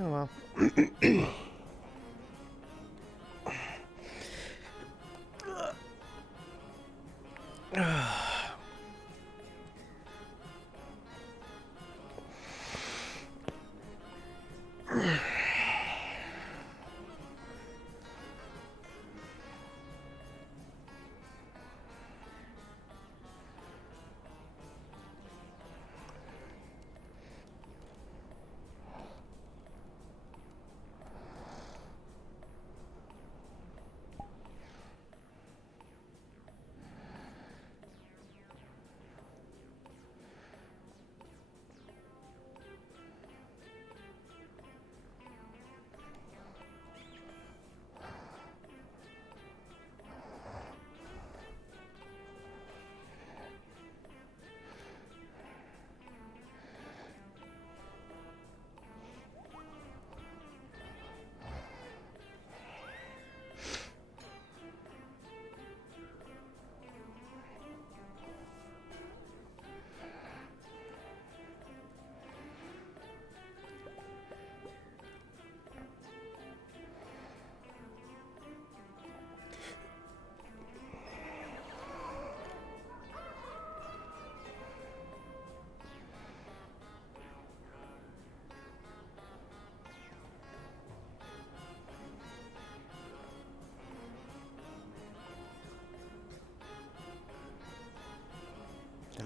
Oh well.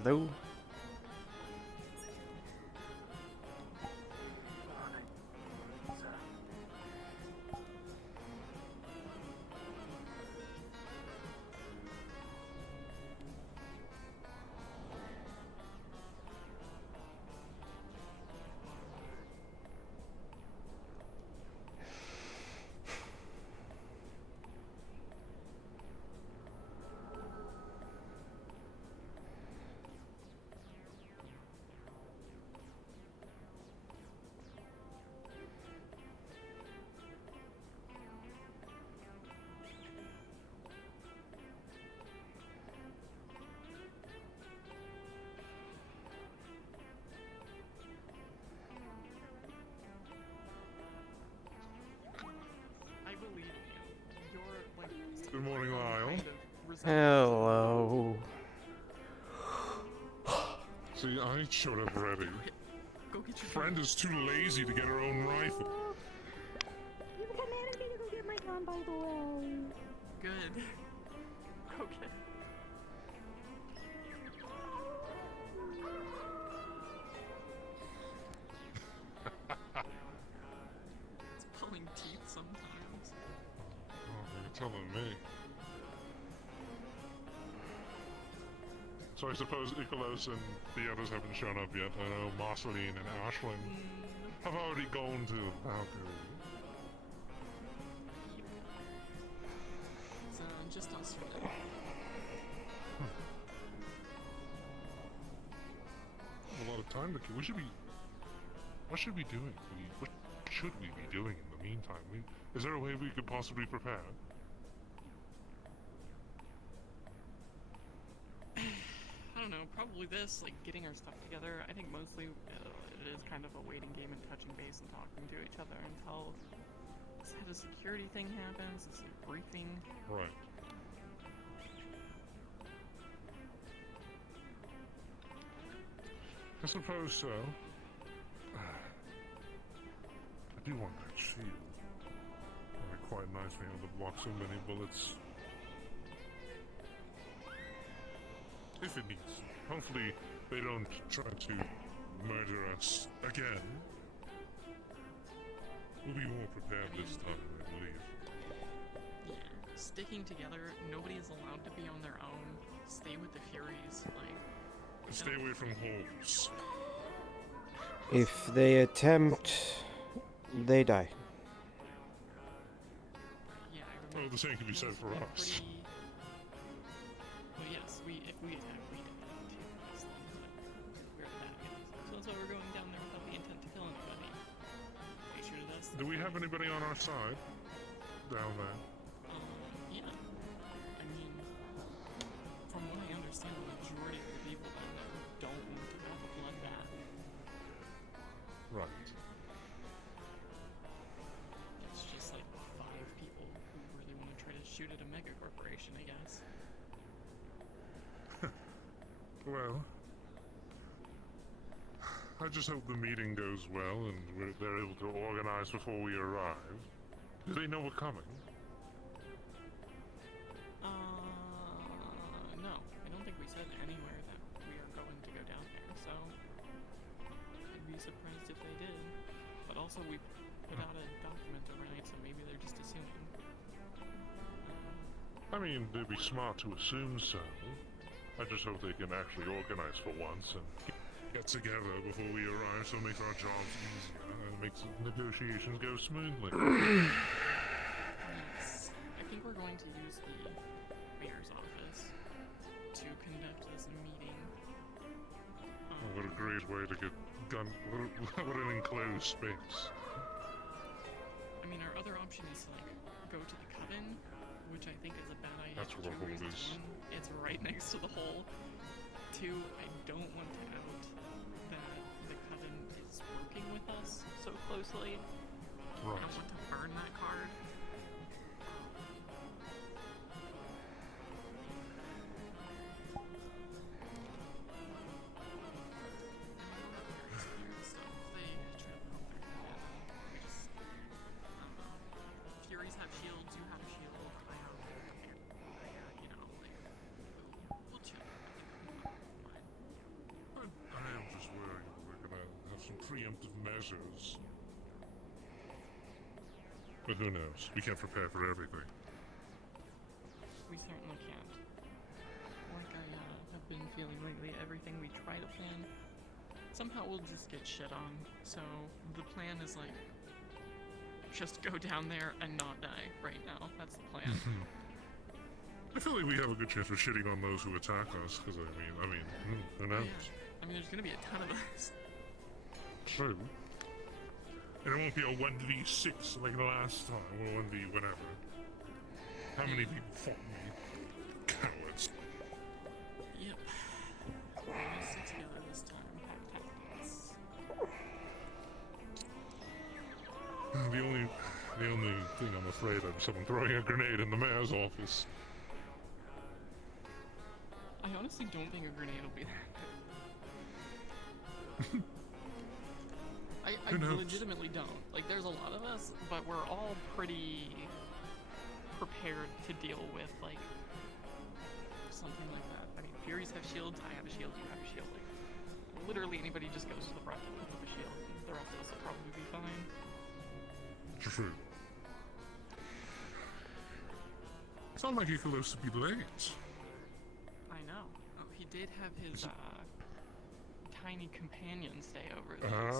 Hello. I believe you. You're like Good morning, Lyle. kind of Hello. See, I showed up ready. Go get your Friend is too lazy to get her own rifle. You commanded me to go get my gun, by the way. Good. Go get. It's pulling teeth sometimes. Oh, you're telling me. So I suppose Ikelos and the others haven't shown up yet. I know Marceline and Ashlyn have already gone to Valkyrie. It's just us for now. A lot of time to kill. We should be. What should we be doing? What should we be doing in the meantime? Is there a way we could possibly prepare? I don't know, probably this, like getting our stuff together. I think mostly it is kind of a waiting game and touching base and talking to each other until this head of security thing happens, this briefing. Right. I suppose so. I do want that shield. It'd be quite nice being able to block so many bullets. If it needs. Hopefully they don't try to murder us again. We'll be more prepared this time, I believe. Yeah, sticking together, nobody is allowed to be on their own. Stay with the Furies, like... Stay away from holes. If they attempt, they die. Yeah, I Oh, remember... the same can be said for us. Pretty... Well, yes, if we attack, we die too, obviously, but we're the bad guys. So that's why we're going down there without the intent to kill anybody. They shoot at us. Do we have anybody on our side? Down there? Yeah. I mean, from what I understand, the majority of the people down there don't want to have a bloodbath. Right. Well, I just hope the meeting goes well and they're able to organize before we arrive. Do they know we're coming? No. I don't think we said anywhere that we are going to go down there, so I'd be surprised if they did. But also we put out a document overnight, so maybe they're just assuming. I mean, they'd be smart to assume so. I just hope they can actually organize for once and get together before we arrive so it makes our jobs easier and makes negotiations go smoothly. Yes. I think we're going to use the mayor's office to conduct this meeting. What a great way to get done. What an enclosed space. I mean, our other option is to, like, go to the Coven, which I think is a bad idea. That's for where the two hole reasons. is. One, it's right next to the hole. Two, I don't want to out that the Coven is working with us so closely. I Right. don't want to burn that card. Furies have shields, you have a shield, I have, you know, like, we'll chill. I am just worried that we're gonna have some preemptive measures. But who knows? We can't prepare for everything. We certainly can't. Like I have been feeling lately, everything we try to plan, somehow we'll just get shit on. So the plan is like, just go down there and not die right now. That's the plan. I feel like we have a good chance of shitting on those who attack us, because I mean, who knows? Yeah. I mean, there's gonna be a ton of us. True. And it won't be a 1v6 like the last time, or 1v whatever. How many people fought me? Cowards. Yep. We're gonna stick together this time. Pack tactics. The only thing I'm afraid of is someone throwing a grenade in the mayor's office. I honestly don't think a grenade will be that good. I Who knows? legitimately don't. Like, there's a lot of us, but we're all pretty prepared to deal with, like, something like that. I mean, Furies have shields, I have a shield, you have a shield. Like, literally anybody just goes to the front and puts up a shield. The rest of us will probably be fine. True. It's not like he could to be late. I know. Oh, he did have his, tiny companion stay over there.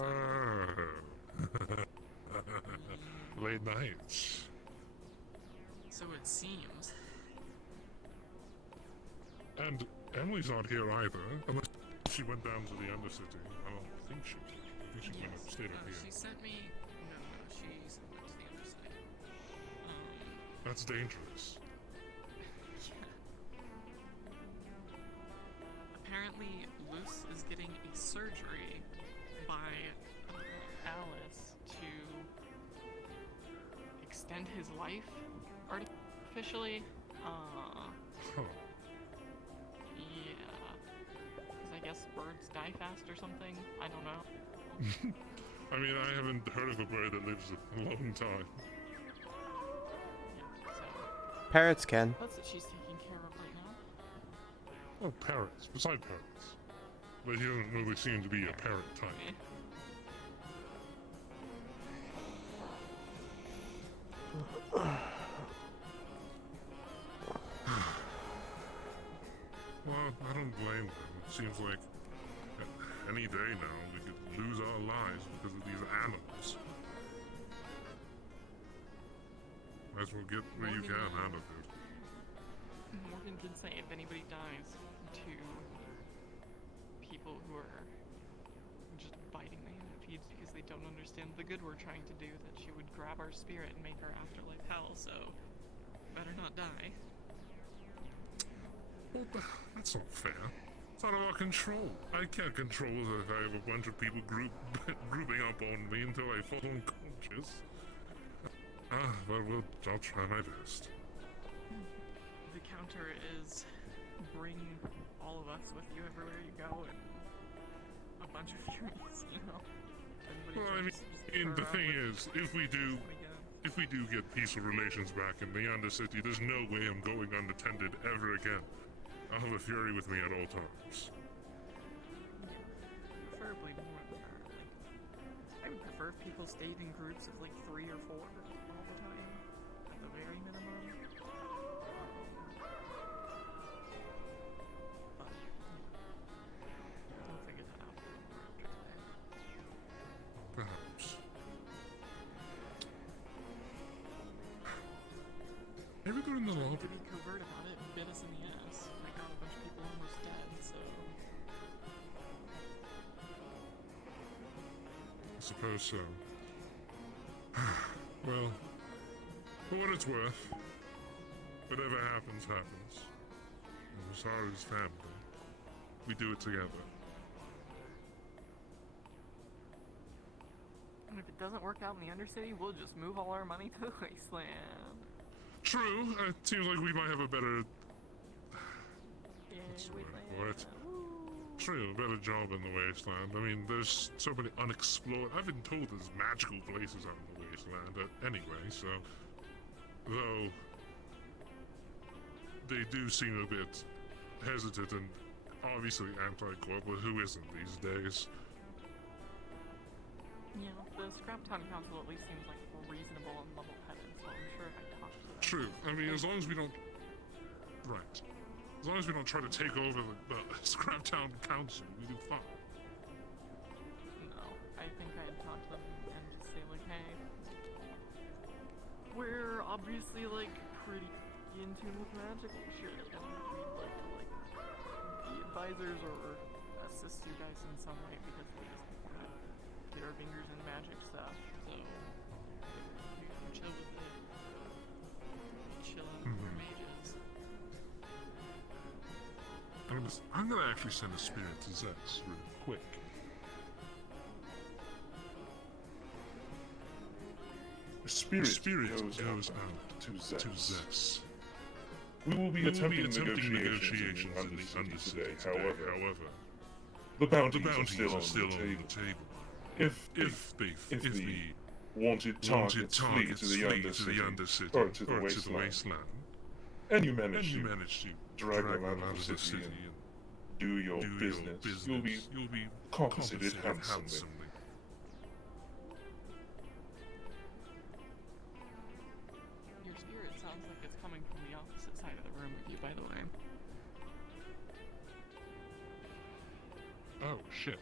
Late nights. So it seems. And Emily's not here either, unless she went down to the Undercity. I don't think she. I think she went stayed up here. She sent me. No, she sent me to the other side. That's dangerous. Apparently, Luce is getting a surgery by Alice to extend his life artificially. Huh. Yeah. Because I guess birds die fast or something. I don't know. I mean, I haven't heard of a bird that lives a long time. Yeah, so Parrots can. that's what she's taking care of right now. Oh, parrots. Beside parrots. But he doesn't really seem to be a parrot type. Eh. Well, I don't blame them. It seems like any day now we could lose our lives because of these animals. Might as well get what you can out of it. Morgan did say if anybody dies to people who are just biting the hand that feeds because they don't understand the good we're trying to do, that she would grab our spirit and make our afterlife hell, so better not die. Well, that's not fair. It's out of our control. I can't control if I have a bunch of people grouping up on me until I fall unconscious. But I'll try my best. The counter is bring all of us with you everywhere you go, and a bunch of Furies, you know? Everybody Well, I tries to mean, the stir thing up is, with 20 if we do get peaceful relations back in the Undercity, there's no way I'm going unattended ever again. I'll have a Fury with me at all times. Preferably more than that. Like, I would prefer if people stayed in groups of like 3 or 4 all the time, at the very minimum. But we'll figure that out more after today. Perhaps. Maybe they're in the Trying lobby. to be covert about it bit us in the ass. I got a bunch of people almost dead, so I suppose so. Well, for what it's worth, whatever happens, happens. And as far as family, we do it together. and if it doesn't work out in the Undercity, we'll just move all our money to the Wasteland. True, it seems like we might have a better, Yay, What's the word Wasteland. for it? Woo. true, a better job in the Wasteland. I mean, there's so many unexplored. I've been told there's magical places out in the Wasteland anyway, so. Though, they do seem a bit hesitant and obviously anti-corp, but who isn't these days? Yeah, the Scraptown Council at least seems like reasonable and level-headed, so I'm sure if I talk to them. True. I mean, as long as we don't. Right. As long as we don't try to take over the Scraptown Council, we do fine. No, I think I'd talk to them and just say like, hey, we're obviously like pretty in tune with magical shit, and we'd like to like be advisors or assist you guys in some way because we just wanna get our fingers in magic stuff. So we can chill with it. Chilling with mages. I'm gonna actually send a spirit to Zex real quick. The spirit goes out to Zex. We will be attempting negotiations in the Undercity today. However, the bounties are still on the table. If the wanted targets flee to the Undercity or to the Wasteland, and you manage to drag them out of the city and do your business, you'll be compensated handsomely. Your spirit sounds like it's coming from the opposite side of the room with you, by the way. Oh, shit.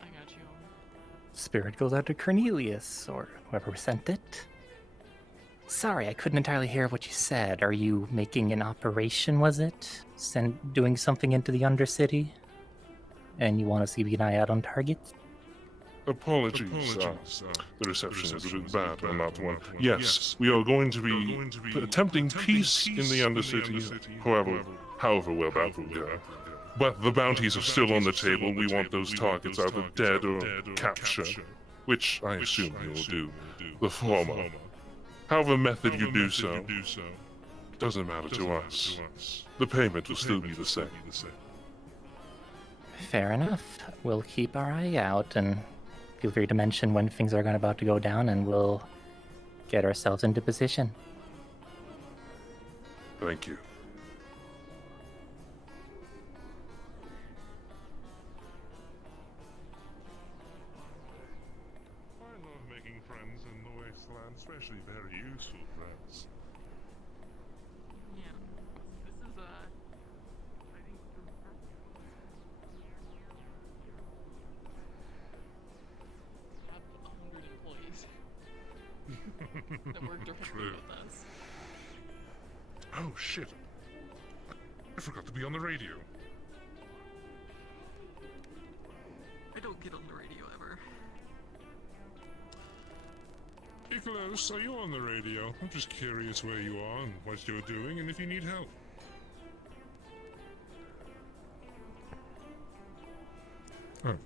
I got you. Spirit goes out to Cornelius, or whoever sent it. Sorry, I couldn't entirely hear what you said. Are you making an operation, was it? Doing something into the Undercity? And you want us to keep an eye out on targets? Apologies, the reception is a bit bad on that one. Yes, we are going to be attempting peace in the Undercity, however well that will go. But the bounties are still on the table. We want those targets either dead or captured, which I assume you'll do. The former. However method you do so, doesn't matter to us. The payment will still be the same. Fair enough. We'll keep our eye out, and feel free to mention when things are about to go down, and we'll get ourselves into position. Thank you. I love making friends in the Wasteland, especially very useful friends. Yeah. This is I think have 100 employees that work directly True. with us. Oh, shit. I forgot to be on the radio. I don't get on the radio ever. Nicholas, are you on the radio? I'm just curious where you are and what you're doing and if you need help. Oh.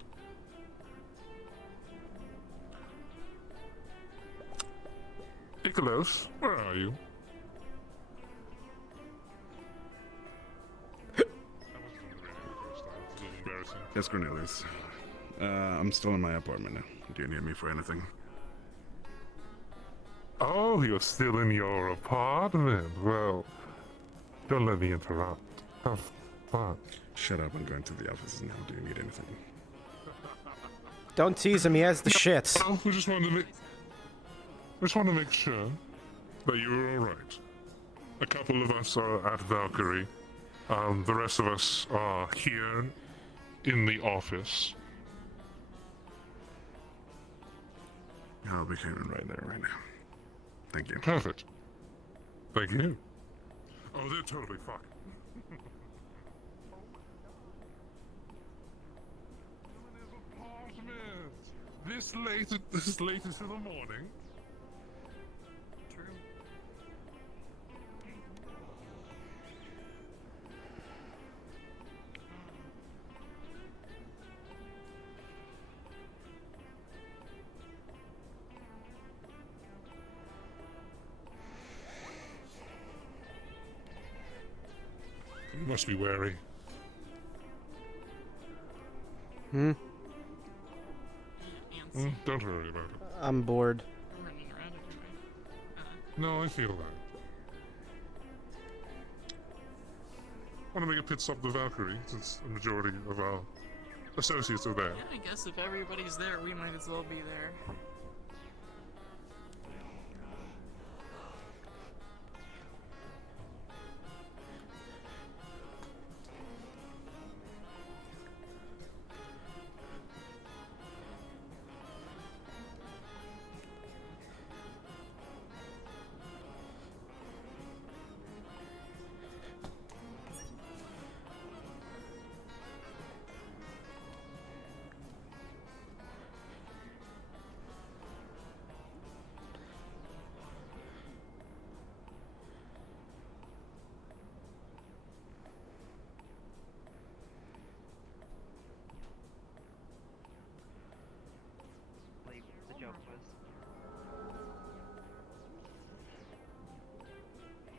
Nicholas, where are you? Yes, Cornelius. I'm still in my apartment now. Do you need me for anything? Oh, you're still in your apartment. Well, don't let me interrupt. Have fun. Shut up, I'm going to the office now. Do you need anything? Don't tease him, he has the shits. Well, we just wanted to make sure that you were all right. A couple of us are at Valkyrie. The rest of us are here in the office. I'll be coming right there right now. Thank you. Perfect. Thank you. Oh, they're totally fine. This late into the morning. True. You must be wary. Hmm? Don't worry about it. I'm bored. We're running around everywhere. No, I feel that. Want to make a pit stop to Valkyrie, since the majority of our associates are there. Yeah, I guess if everybody's there, we might as well be there.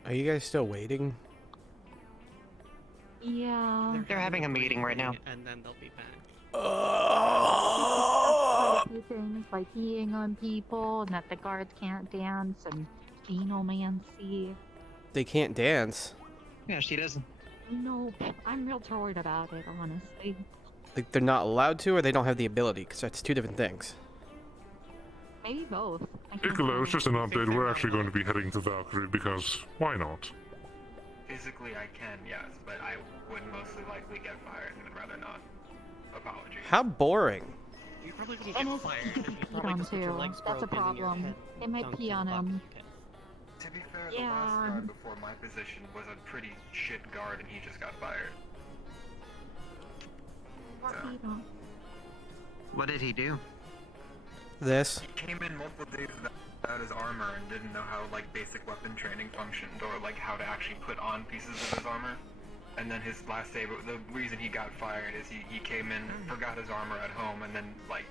Are you guys still waiting? Yeah. They're having a meeting right now. And then they'll be back. Do things like peeing on people, and that the guards can't dance, and phenomancy. They can't dance. Yeah, she doesn't. Nope. I'm real worried about it, honestly. Like, they're not allowed to, or they don't have the ability, because that's two different things. Maybe both. I can't Piccolo, it's tell. just an update. We're actually going to be heading to Valkyrie because why not? Physically, I can, yes, but I would mostly likely get fired and would rather not. Apologies. How boring. You probably wouldn't And get it's fired. easy to You pee probably on just get your too. legs That's a broken and your problem. head They might dunked pee in on the him. bucket. To be fair, the Yeah. last guard before my position was a pretty shit guard and he just got fired. Or So, peed on. What did he do? This. he came in multiple days without his armor and didn't know how, like, basic weapon training functioned or, like, how to actually put on pieces of his armor. And then his last day, but the reason he got fired is he came in, forgot his armor at home, and then, like,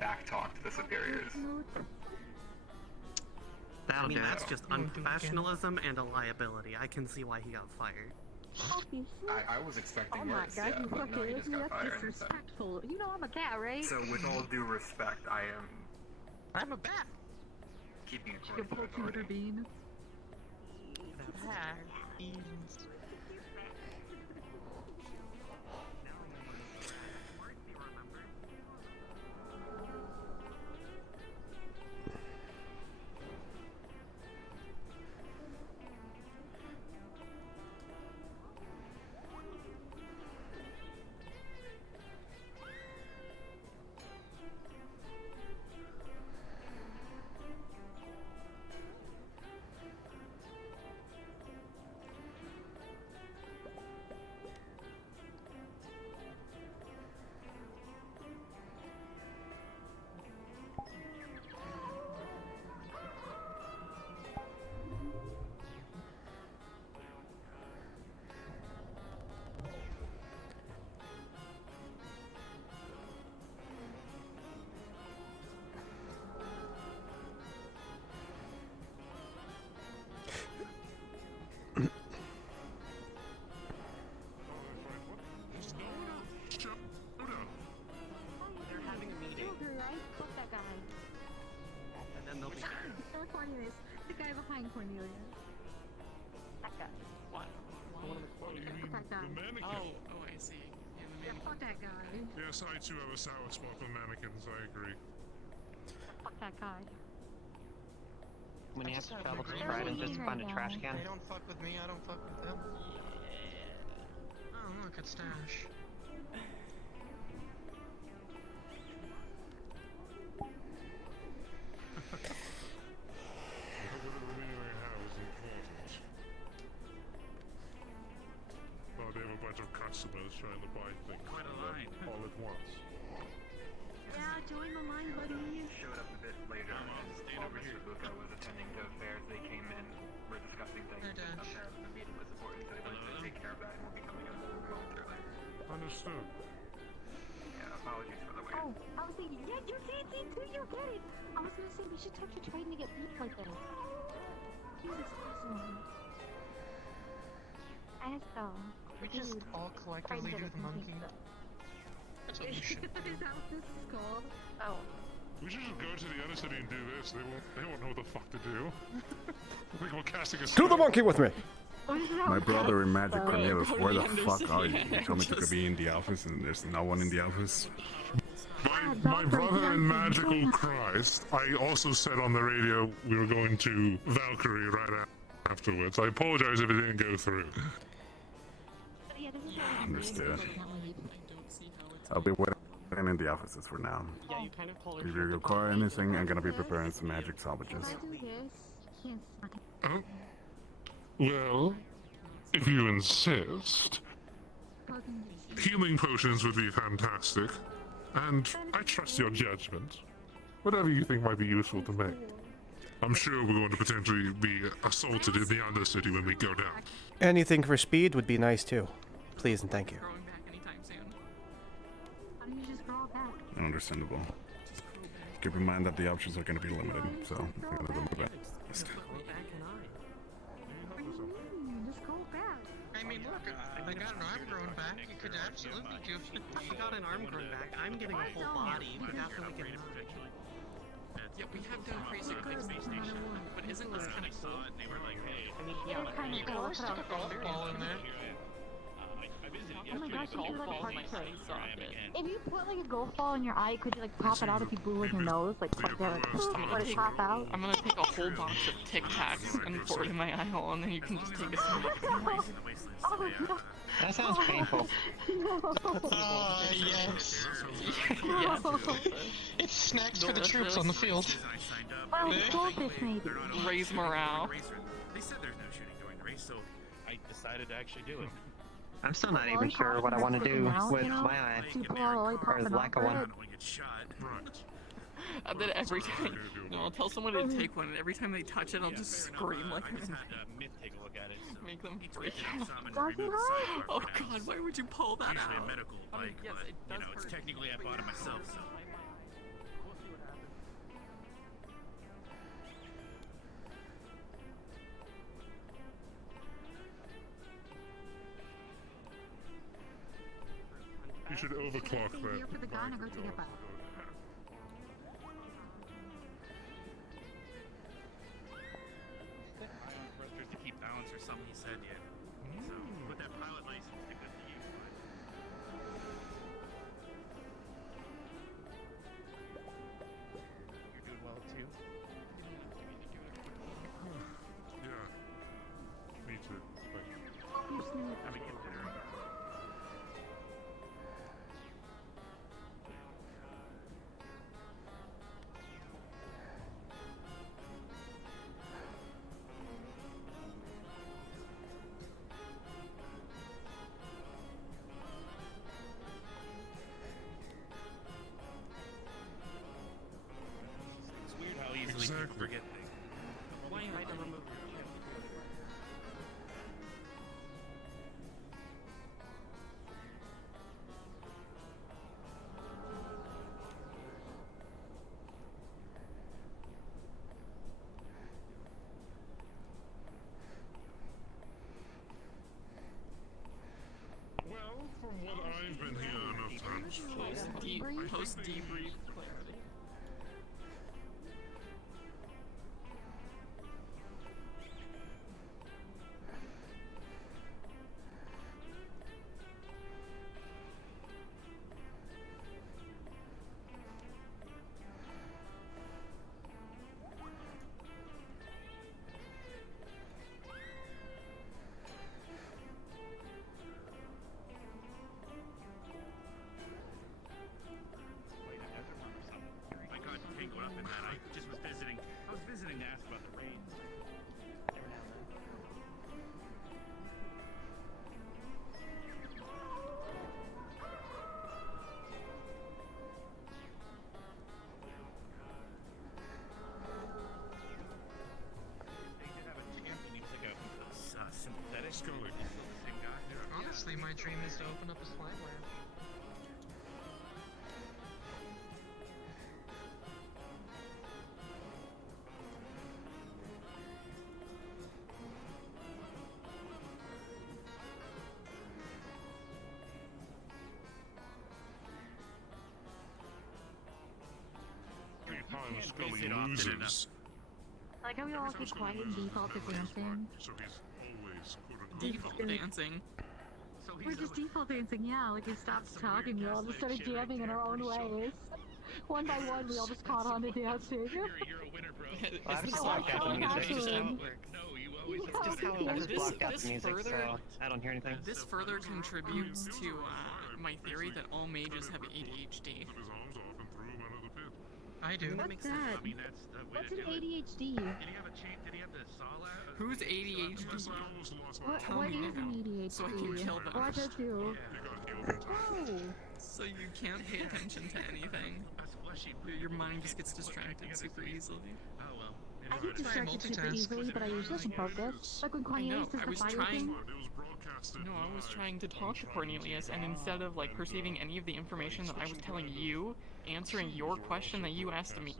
back-talked the superiors. That'll I mean, do that's it. just unprofessionalism and a liability. I can see why he got fired. Obviously. I was expecting Oh my worse, god, yeah, you but no, he fucking just got idiot. fired That's instead. disrespectful. You know I'm a cat, right? So, with all due respect, I am I'm a bat. keeping it Your close to poor authority. bean. mind, Cornelia. That guy. What? Oh, you mean That guy. the mannequin? Oh, I see. Yeah, the Yeah, mannequin. fuck that guy. Yes, I too have a sour spot for mannequins, I agree. Fuck that guy. When you have to travel to They're Pride and leaving just right find a trash now. can. They don't fuck with me, I don't fuck with them. Oh, look, it's Stash. Whatever the meaning they have is important. Oh, they have a bunch of customers trying to buy things Quite a from them line. all at once. Yeah, join the line, buddy. Showed up a bit later. While Mr. Luca was attending to affairs, they came in, were discussing things, Hey, and Dash. apparently the meeting was important, so they went to take care of that and will be coming in momentarily. Understood. Yeah, apologies for the wait. Oh, I was thinking, yeah, you did it too, you get it. I was gonna say, we should touch your train to get beef like this. Jesus, awesome. Asshole. We just Dude. all collectively do the monkey. That's what we should do. Is that what this is called? Oh. We should just go to the other city and do this. They won't know what the fuck to do. I think we're casting a To the monkey with me! My brother in Magic, Bro, Cornelius, go to where the the other fuck city are you? and You told me to just- be in the office and there's no one in the office. My brother in Magical Christ. I also said on the radio we were going to Valkyrie right afterwards. I apologize if it didn't go through. Yeah, this is Understood. I don't see how it's. I'll be waiting in the offices for now. Yeah, you kind of call her. If you require anything, I'm gonna be preparing some magic salvages. If I do this, you can't Oh. Well, if you insist, fucking healing potions would be fantastic. And I trust your judgment. Whatever you think might be useful to me. I'm sure we're going to potentially be assaulted in the Undercity when we go down. Anything for speed would be nice too. Please and thank you. Growing back anytime soon. Why don't you just grow back? Understandable. Keep in mind that the options are gonna be limited, so I'm gonna do my best. Just grow back an eye. What do you mean? Just grow back. I mean, look, I got an arm grown back. You could absolutely do it. I got an arm grown back. I'm getting a full body. We definitely get an eye. Yeah, we have done crazy things, but isn't this kind of cool? They were like, hey, I mean, Yeah, yeah, kind You of can cool. always stick a golf ball in there. I visited Oh my gosh, you golf should like balls park my it. friend socket. If you put like a golf ball in your eye, could you like pop it out if you blew in your nose? Like pop it, let it pop out? I'm gonna take a whole box of Tic Tacs and pour it in my eye hole, and then you can just take a smack. Oh no. That sounds painful. Ah, yes. Yes. It's snacks for the troops on the field. Well, goldfish maybe. Raise morale. They said there's no shooting during the race, so I decided to actually do it. I'm still not even sure what I want to do with my eye. People are always Or popping lack off of for one. it. I don't want to get shot. And then every time, I'll tell someone to take one, and every time they touch it, I'll just scream like I just this. had Myth take a look at it. So Make them freak it's out. some and Does it remove the hurt? side Oh part. god, why would you pull that Usually a out? medical I mean, bike, yes, but it you does know, it's hurt. technically I bought it myself, so. You should overclock Stay that. here for the gun or go take it back? Thrusters to keep balance or something, he said, yeah. So, with that pilot license, they're good to use, but. You're doing well, too? Yeah. Me too. Thank you. You snake. Have a good dinner. It's weird how easily people Exactly. forget things. Why am I to remove Well, from what I've been here enough times for, post debrief clarity? dream is to open up a slideware. Every time Scully loses, Like how we all keep quiet and default to dancing. so he's always Default dancing. We're just default dancing, yeah. Like we stopped talking, we all just started jamming in our own ways. One by one, we all just caught on to dancing. You're a winner, bro. Well, I Is just this blocked out the like music. just how it so- works? No, you always Yeah. Just how it I works. just blocked out This the music, further, so I don't hear anything. this further contributes to my theory that all mages have ADHD. took his arms off and threw him out of the pit. I do. What's that? I mean, that's the way What's to an do it. ADHD? Did he have a chain? Did he have the saw out? Who's ADHD? Yes, I almost lost my What, Tell what me is now, an ADHD? so I can kill them. What does do? You got healed in time. Oh. So you can't pay attention to anything. That's fleshy. Your mind just gets distracted super easily. Oh well. I get distracted super easily, but I usually can focus. Like when Cornelius does I the was fire trying. thing. It was broadcasted No, I was live. trying to talk to Cornelius, and instead of like perceiving any of the information that I was telling you, answering your question that you asked me,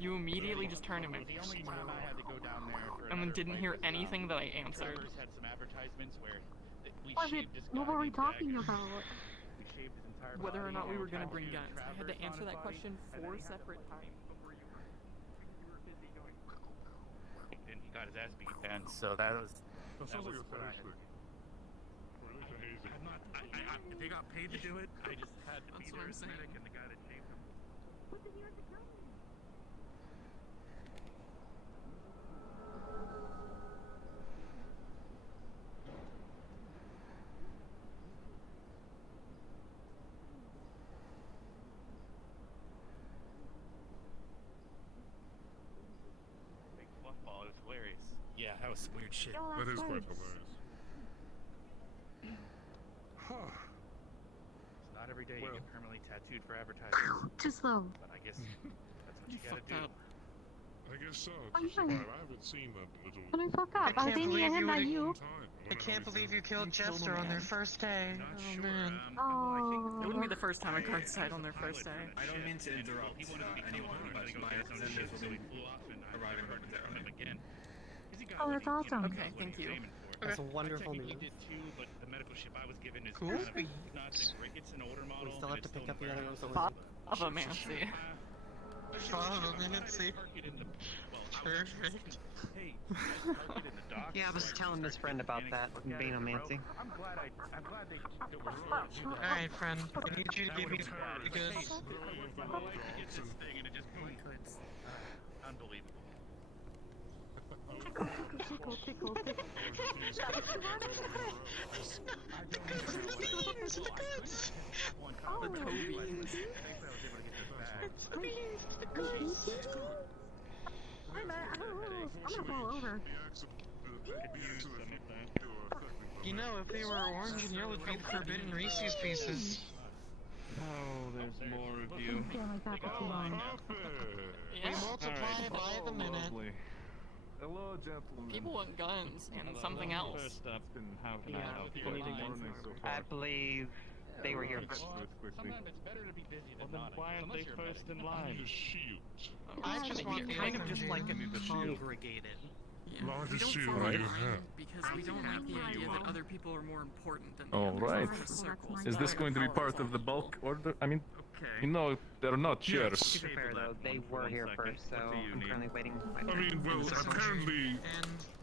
you immediately just turned and went, The only time I had to go down there for and then another didn't fight hear was, anything that I answered. Travis had some advertisements where we What, shaved this what guy were we named talking Dagger. about? We shaved his entire Whether or body not we and were gonna tattooed bring guns. I had to Traverse answer on that his question body, and then 4 he had to separate fight. times before you were busy going. And he got his ass beat. And so that was That sounds like a what I fetish had. thing. Really amazing. I'm not. They got paid to do it. I just had to That's be what there I'm as medic saying. and the guy that shaved him. Big fluff ball. It was hilarious. Yeah, that was some weird shit. Yo, That is that's quite nice. hilarious. It's not every day Well. you get permanently tattooed for advertising. Too slow. But I guess that's what you gotta Fucked do. up. I guess so. Oh, To yeah. survive. I haven't seen that little When I fuck up, I was can't aiming believe at him, you not would've- you. time. I can't believe you killed You killed Chester him on their again. first day. Not Oh sure. man. Well, I think It wouldn't be the first time a card died on their pilot first day. I don't mean to interrupt He wanted to be anyone, He but wanted to go my get some shit, ascenders so will he be flew off and I arriving never heard there. from him again. 'Cause he got Oh, what that's he- awesome. got Okay, what thank he was you. aiming for. That's a I wonderful technically news. did too, but the medical ship I was given is Cool. kind of not the great. It's an older model. We still and have it's to pick still up the other ones that Fuck were. of a Mancy. Follow the Nancy. Park it in the. Well, Perfect. hey, park it in the dock. Yeah, I was so telling his friend about that, being a Mancy. I'm glad they it was Alright, friend. I need you to give me the goods. Unbelievable. Tickle, tickle, tickle. The Tobies. I'm gonna fall over. You know, if they were orange and yellow, it'd be the forbidden Reese's Pieces. Oh, there's more of you. Damn, I thought that too long. We multiply by the minute. Hello, gentlemen. People want guns and something else. First up, and how can I Yeah, help you? people need a What's gun. morning so I far? believe they were here. Quickly. Sometimes it's better to be busy Well, than then not. why aren't they first in line? Need a shield. I just want the kind of energy. just like congregated. Yeah. Largest We don't shield follow you line have. because we don't have the idea that other people are more important than the All others. right. It's just circles. Is this going to be part of the bulk order? I mean, you know, they're not chairs. To be fair though, they were here first, so I'm currently waiting. I mean, well, apparently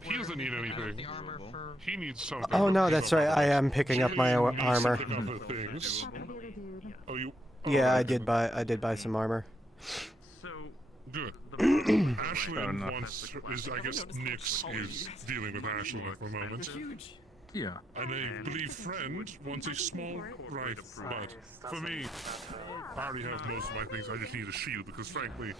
he doesn't need anything. The armor for He needs something. Oh no, that's right. I am picking up my She needs armor. to pick up her things. Fuck the other dude. Oh, you? Yeah, I did buy some armor. So, Good. Fair Ashlyn enough. wants, is I guess Nyx is dealing with Ashlyn at the moment. Huge. Yeah. And I believe Friend wants a small rifle, but for me, I already have most of my things. I just need a shield because, frankly,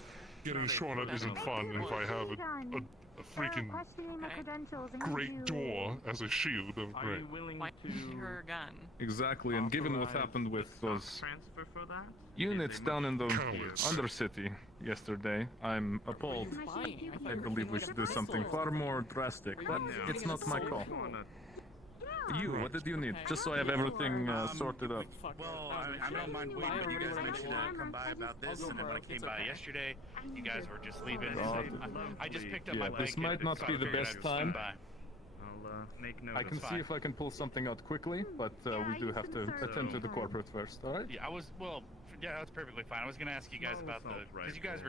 getting shot at isn't fun. And if I have a freaking Questioning my credentials and great you- door as a shield, then Are great. you willing Why to her gun? exactly? And given what happened with those transfer for that? units down in the Cowards. Undercity yesterday, I'm appalled. I believe we should do something far more drastic, but it's not my call. You, what did you need? Just so I have everything sorted out. Well, I don't mind waiting, but you guys mentioned to come by about this, and then when I came by yesterday, you guys were just leaving. So I just picked up my bike. This might not be the best time. I'll make note. I can see if I can pull something out quickly, but we do have to attend to the corporate first, alright? Yeah, yeah, that's perfectly fine. I was gonna ask you guys about because you guys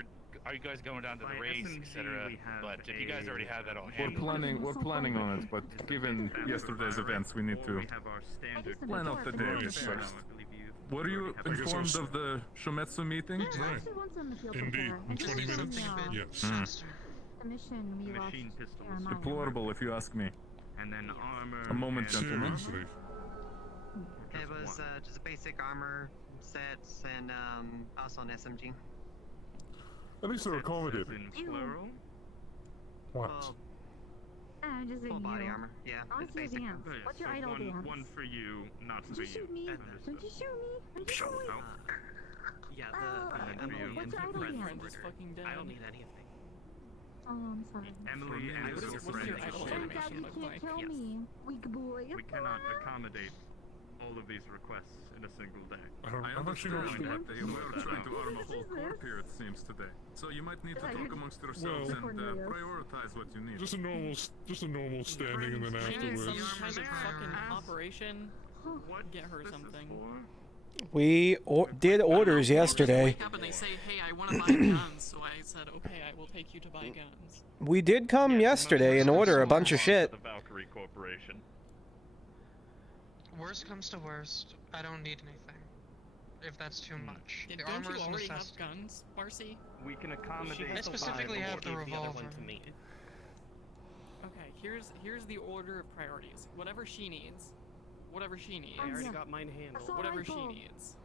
are you guys going down to the race, etc. But if you guys already have that all handled. We're planning on it, but given yesterday's events, we need to plan out the day first. Were you informed of the Shometsu meeting? Indeed, in 20 minutes. Yes. The mission we lost. Machine pistol. Deplorable, if you ask me. And then armor. A moment, gentlemen. Seriously. It was just a basic armor sets and also an SMG. At least they're accommodated. In plural? What? Well, Just full in body you. armor. Yeah, I it's want to basic. dance. Oh, yeah, What's your so idol dance? one for you, not Don't for you you. shoot me? Don't you shoot me? Don't you shoot me? Yeah, and then for you. What's your idol My dance? friend is fucking dead. I don't need anything. Oh, I'm sorry. Emily and What is- your what's friend your is idol sharing Oh God, animation you look can't like? kill Yes. me, weak boy. We cannot accommodate all of these requests in a single day. I'm actually not sure. that they were trying to arm a whole corp here, it seems, today. So you might need to talk amongst yourselves Well- and prioritize what you need. Just a normal standing, and then Maybe afterwards. some kind of fucking operation. Get her something. We did orders yesterday. Wake up and they say, "Hey, I want to buy guns." So I said, "Okay, I will take you to buy guns." We did come yesterday and order a bunch of shit. The Valkyrie Corporation. Worst comes to worst, I don't need anything. If that's too much. The Don't armor you is already have necessity. guns, Marcy? We can accommodate. I specifically have the revolver. Okay, here's the order of priorities. Whatever she needs. Whatever she needs. I already got mine handled. Assault Whatever she rifle. needs.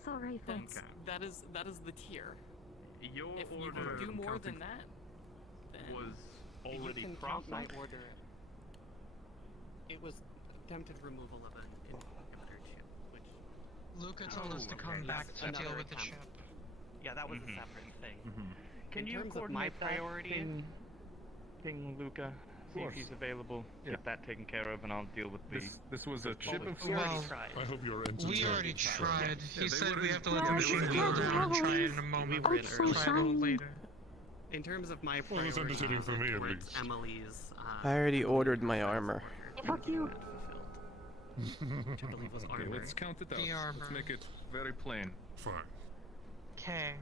Assault rifle. That is the tier. Your If you order can do more than that, then was already You can count my processed. order. It was attempted removal of an inhibitor chip, which... Luca told us to come back to deal with the chip. Yeah, that was a separate thing. Can In you terms of coordinate my that? priority, Ping Luca, see if he's available. Yeah. Get that taken care of, and I'll deal with the. This was a chip of we already Well, tried. I hope you're entertained. We already tried. Yeah, He they said were we in- have to let the Well, machine it's go not around and try really- it in a moment. Oh, it's so Try it a little shiny. later. In terms of my Well, it's priority entertaining for me, at towards least. Emily's, I already ordered my armor. Fuck you. which I believe was Okay, armor. let's count it out. The armor. Let's make it very plain. Fine. Okay.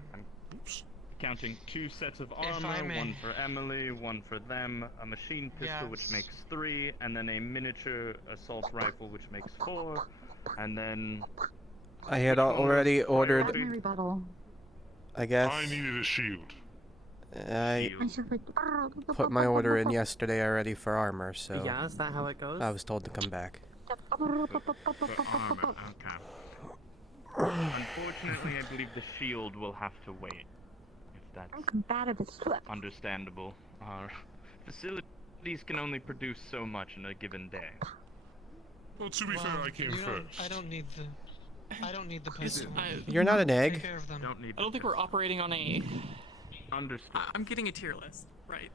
Oops. Counting 2 sets of If I armor, may. one for Emily, one for them, a machine pistol which Yes. makes 3, and then a miniature assault rifle which makes 4, and then I had already That's ordered, my rebuttal. I guess. I needed a shield. I I should like, put my order in yesterday already for armor, so Yeah, is that how it goes? I was told to come back. the armor. Okay. Unfortunately, I believe the shield will have to wait. If that's I'm combative as fuck. understandable. Our facilities can only produce so much in a given day. Well, to be fair, I came first. I don't need the Is- pistol. You're not an Take egg. care of them. Don't need. I don't think we're operating on a. Understood. I'm getting a tier list, right?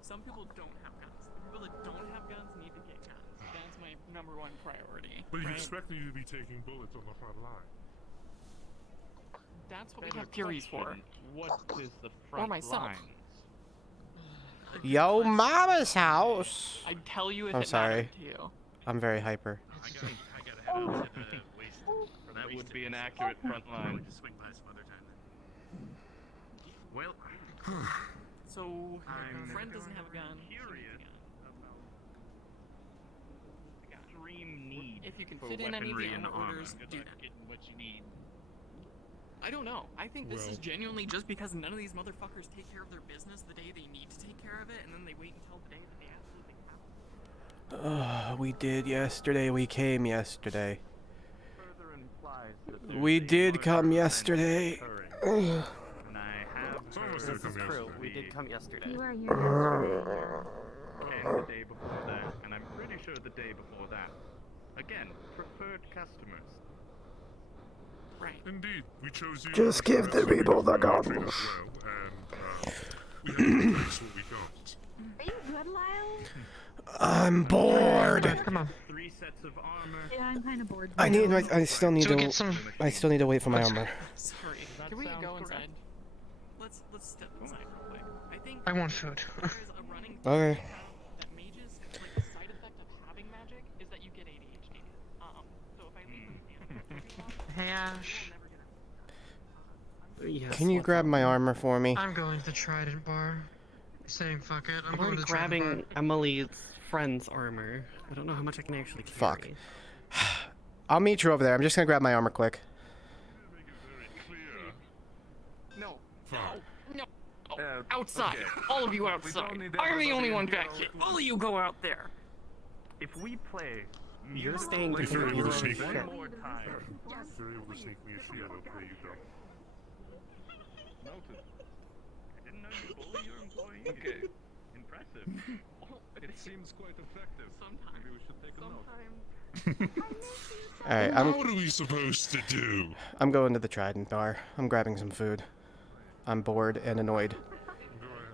Some people don't have guns. People that don't have guns need to get guns. That's my #1 priority. But you right? expect me to be taking bullets on the front line. That's what we Better have Furies for. question, What is the front myself. line? Yo mama's house! I'd tell you if I'm it sorry. mattered to you. I'm very hyper. I gotta head out. That would be an accurate front line. Just swing by some other time then. Well, So, I'm your friend doesn't have a gun. curious about the extreme need If you can for fit in any of weaponry the and armor armor. orders, do that. Getting what you need. I don't know. I think this is Well- genuinely just because none of these motherfuckers take care of their business the day they need to take care of it, and then they wait until the day that they absolutely have to. We did yesterday. We came yesterday. Further implies that there's We a did large come event yesterday. occurring. And I have Some of us heard did come This is true. yesterday. We did come yesterday. You were here yesterday. came the day before that, and I'm pretty sure the day before that. Again, preferred customers. Right. Indeed, we chose you. Just because give the we know people the you treat guns. us well, and we have to replace what we got. Are you good, Lyle? I'm bored. Come on. 3 sets of armor. Yeah, I'm kind of bored. I still need So to. get some- I still need to wait for my armor. Sorry. That Can we sounds go correct. inside? Let's step inside real quick. I think I want food. there is a running Okay. theory that mages, like the side effect of having magic is that you get ADHD. So if I leave Hey Ash. Yes, Can you what's grab up? my armar for me? I'm going to the Trident Bar. Saying fuck it. I'm I'm going already to the Trident grabbing Bar. Emily's friend's armor. I don't know how much I can actually carry. Fuck. I'll meet you over there. I'm just gonna grab my armor quick. No. Fine. No. Uh, Outside. okay. All of you We outside. don't need I'm the only everybody one in here. back here. All of you go out there. If we play, You're staying If you're able to sneak me, one more time. if you're able to sneak me a shield, I'll pay you double. Noted. I didn't know you bully your employees. Okay. Impressive. It seems quite effective. Sometimes. Maybe we should take a note. All right, What are we supposed to do? I'm going to the Trident Bar. I'm grabbing some food. I'm bored and annoyed. Go ahead.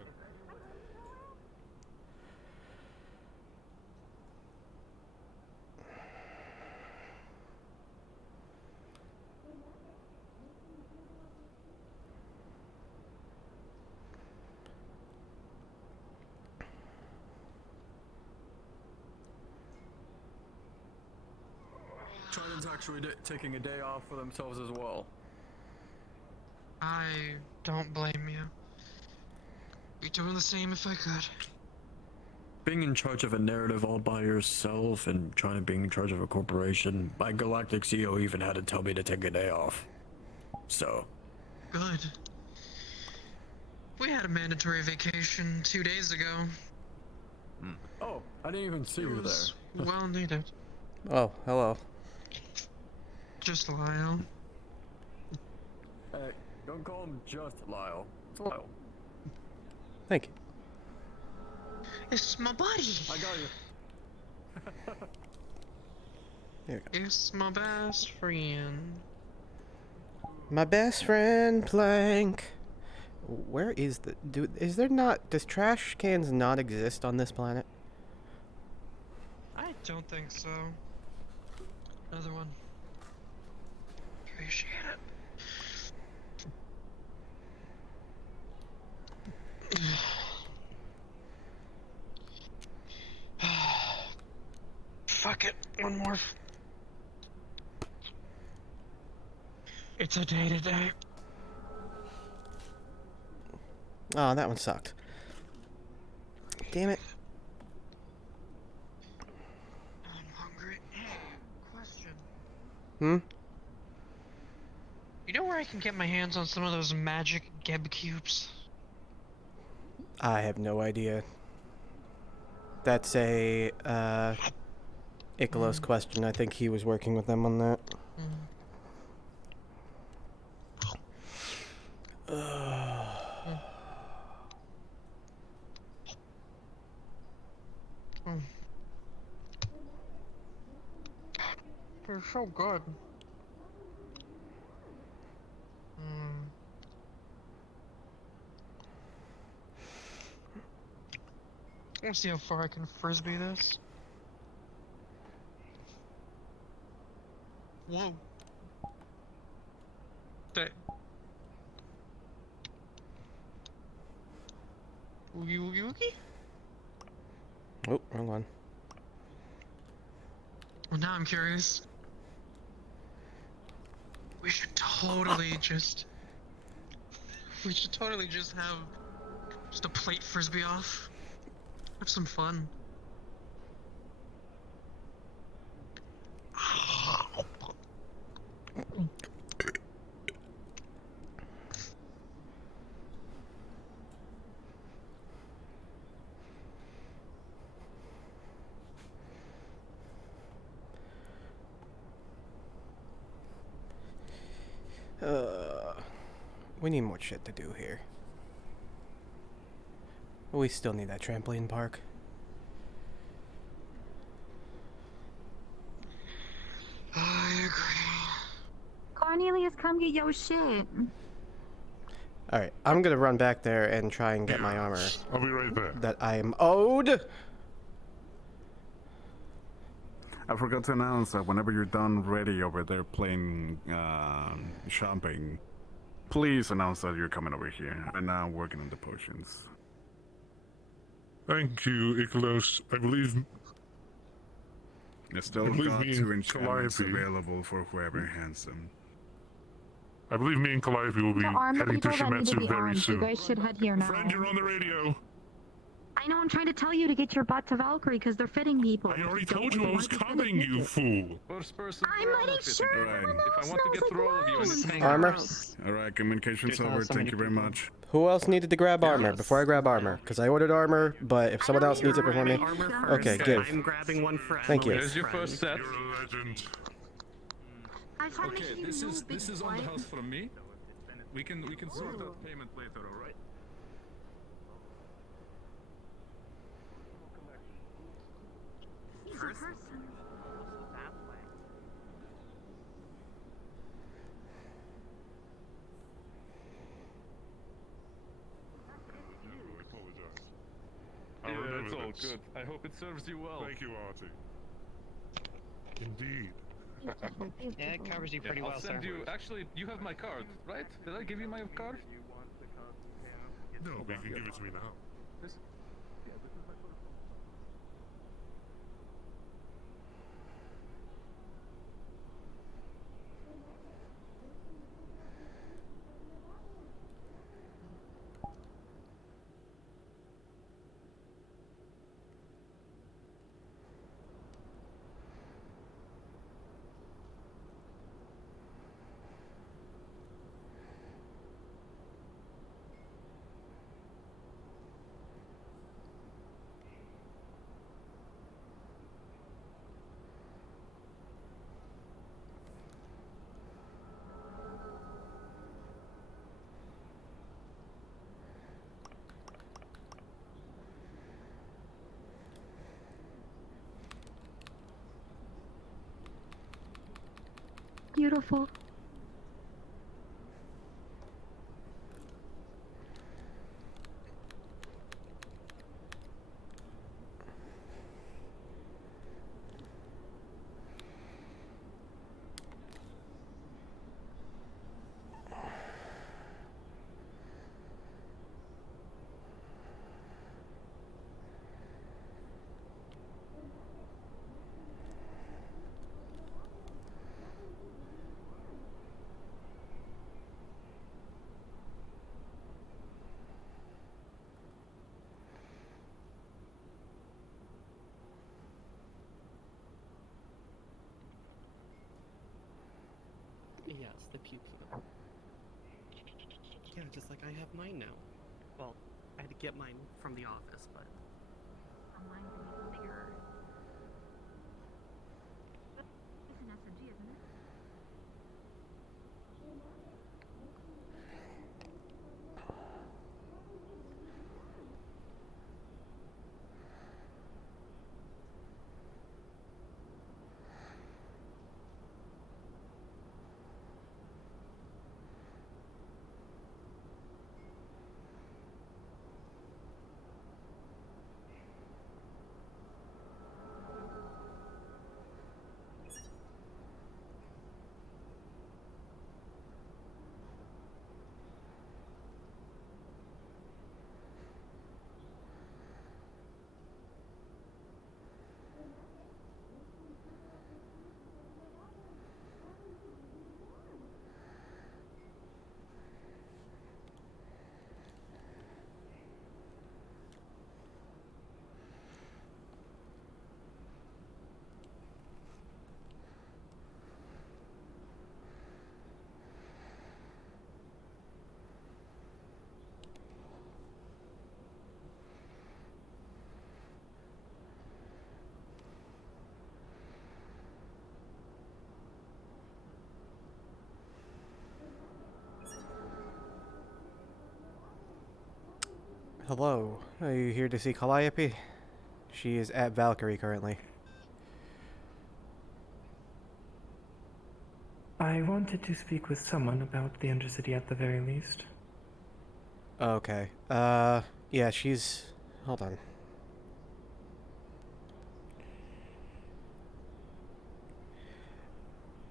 Trident's actually taking a day off for themselves as well. I don't blame you. Be doing the same if I could. Being in charge of a narrative all by yourself and trying to be in charge of a corporation, my galactic CEO even had to tell me to take a day off. So. Good. We had a mandatory vacation 2 days ago. Oh, I didn't even see It you there. was well needed. Oh, hello. Just Lyle. Hey, don't call him just Lyle. It's Lyle. Thank you. It's my buddy. I got you. There you go. It's my best friend. My best friend Plank. Where is the is there not does trash cans not exist on this planet? I don't think so. Another one. Appreciate it. Fuck it. One more. It's a day to day. Oh, that one sucked. Damn it. I'm hungry. Hey, question. Hmm? You know where I can get my hands on some of those magic Geb cubes? I have no idea. That's a Icalos question. I think he was working with them on that. They're so good. I want to see how far I can frisbee this. Whoa. That. Woogie woogie woogie? Oh, wrong one. Well, now I'm curious. We should totally just. We should totally just have. Just a plate frisbee off. Have some fun. We need more shit to do here. We still need that trampoline park. I agree. Cornelius, come get your shit. Alright, I'm gonna run back there and try and get my armor. I'll be right back. That I am owed. I forgot to announce that whenever you're done ready over there playing shopping, please announce that you're coming over here. I'm now working on the potions. Thank you, Iklos. I believe I still believe got me 2 and enchantments Calliope- available for whoever hands them. I believe me and Calliope will be The armor heading to people that need to Shimetsu be very armed, you soon. guys should head here now. Friend, you're on the radio. I know, I'm trying to tell you to get your butt to Valkyrie because they're fitting people. I already Don't told you I want was to fit coming, you fool. First person I'm for letting armor fitting. sure Right. everyone If I else want to knows, get through all of you, I need to make Armor? Alright, communication's over. Thank you very much. Who else needed to grab armor before I grab armor? Because I ordered armor, but if someone else needs it before me... Armor first. Okay, give. I'm grabbing one for Thank you. Emily's There's your friend. first set. You're a legend. Okay, this is on the house from me. We can sort out payment later, alright? He's a person. I apologize. Yeah, remember it's all this. good. I hope it serves you well. Thank you, Artie. Indeed. Yeah, it covers you pretty I'll well, send sir. you. Actually, you have my card, right? Did I give you my card? No, but you can give it to me now. Beautiful. Yes, the pew pew. Yeah, just like I have mine now. Well, I had to get mine from the office, but. Mine's even bigger. It's an SMG, isn't it? Hello. Are you here to see Calliope? She is at Valkyrie currently. I wanted to speak with someone about the Undercity at the very least. Okay. Yeah, she's... Hold on.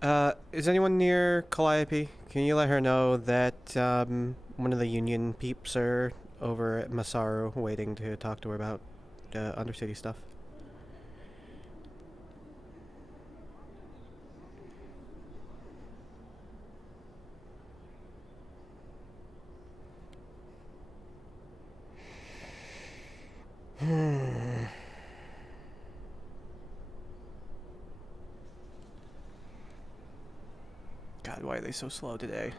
Is anyone near Calliope? Can you let her know that one of the Union peeps are over at Masaru waiting to talk to her about Undercity stuff? God, why are they so slow today?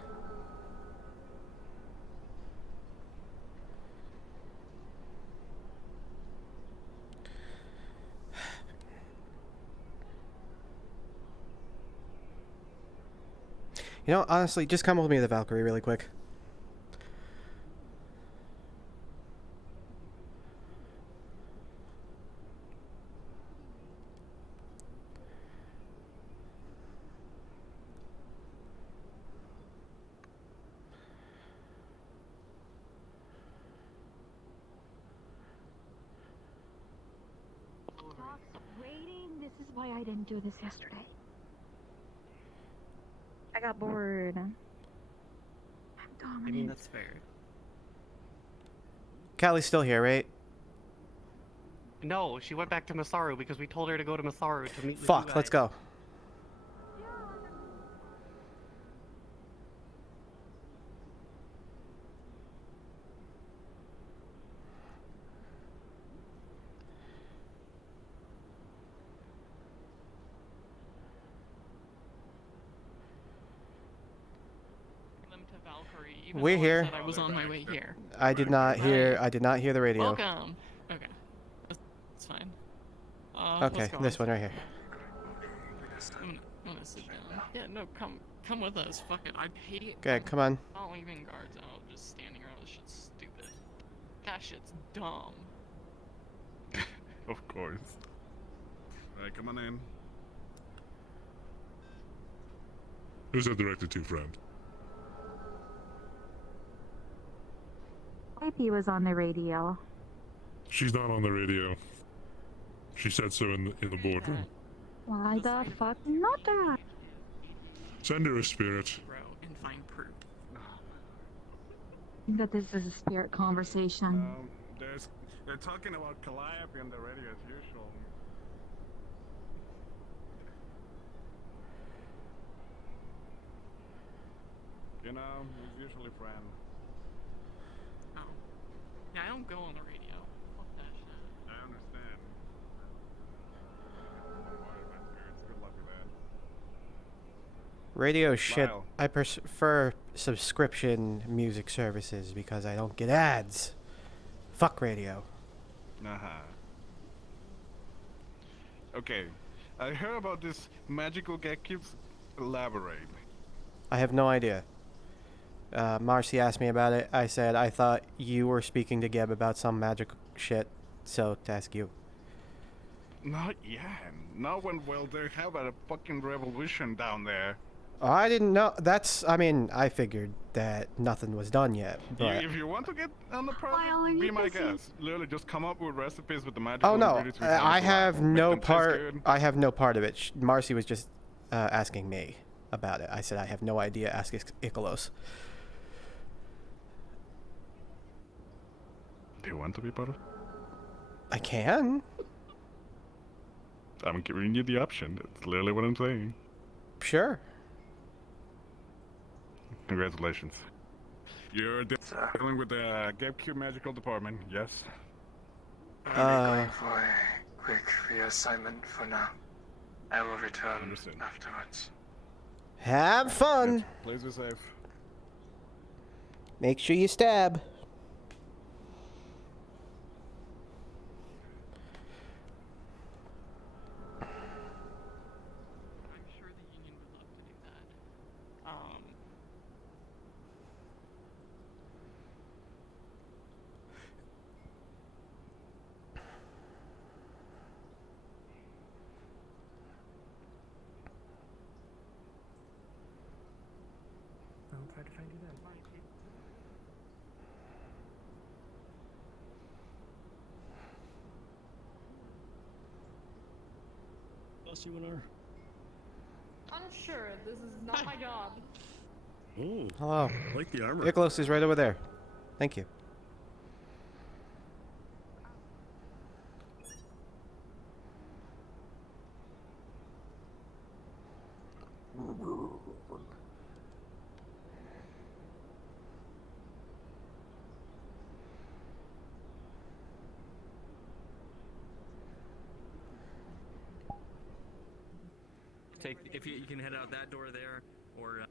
You know, honestly, just come with me to the Valkyrie really quick. Waiting. This is why I didn't do this yesterday. I got bored. I'm dominant. I mean, that's fair. Callie's still here, right? No, she went back to Masaru because we told her to go to Masaru to meet with you Fuck, guys. let's go. Them to Valkyrie, even We're though here. I said I was on my way here. I did not hear the radio. Welcome. Okay. That's fine. Okay, let's go. this one right here. I'm gonna sit down. Yeah, no, come with us. Fuck it. I hate. Okay, come on. Not leaving guards out, just standing around. This shit's stupid. That shit's dumb. Of course. Alright, come on in. Who's that directed to, friend? IP was on the radio. She's not on the radio. She said so in the boardroom. Why the fuck not that? Send her a spirit. Bro, and find proof. I think that this is a spirit conversation. They're talking about Calliope on the radio as usual. You know, he's usually friend. Oh. Yeah, I don't go on the radio. Fuck that shit. I understand. Don't worry, my spirits. Good luck with that. Radio shit. Lyle. I prefer subscription music services because I don't get ads. Fuck radio. Okay, I heard about this magical gatekeeps. Elaborate. I have no idea. Marcy asked me about it. I said I thought you were speaking to Geb about some magic shit, so to ask you. Not yet. Not when, well, they have a fucking revolution down there. I didn't know. I mean, I figured that nothing was done yet, but... If you want to get on the project, be my guest. Literally, just come up with recipes with the magical Oh no, ingredients we I find have alive. Make no them taste part. good. I have no part of it. Marcy was just asking me about it. I said I have no idea. Ask Ikalos. Do you want to be part of it? I can. I'm giving you the option. That's literally what I'm saying. Sure. Congratulations. You're dealing with the GameCube Magical Department, yes? I'm going for a quick reassignment for now. I will return afterwards. Have fun. Please be safe. Make sure you stab. I'm sure the union would love to do that. I'll try to find you then. Plus UNR. sure. This is not my job. Oh, Hello. I like the armor. Nicholas is right over there. Thank you. If you can head out that door there, or.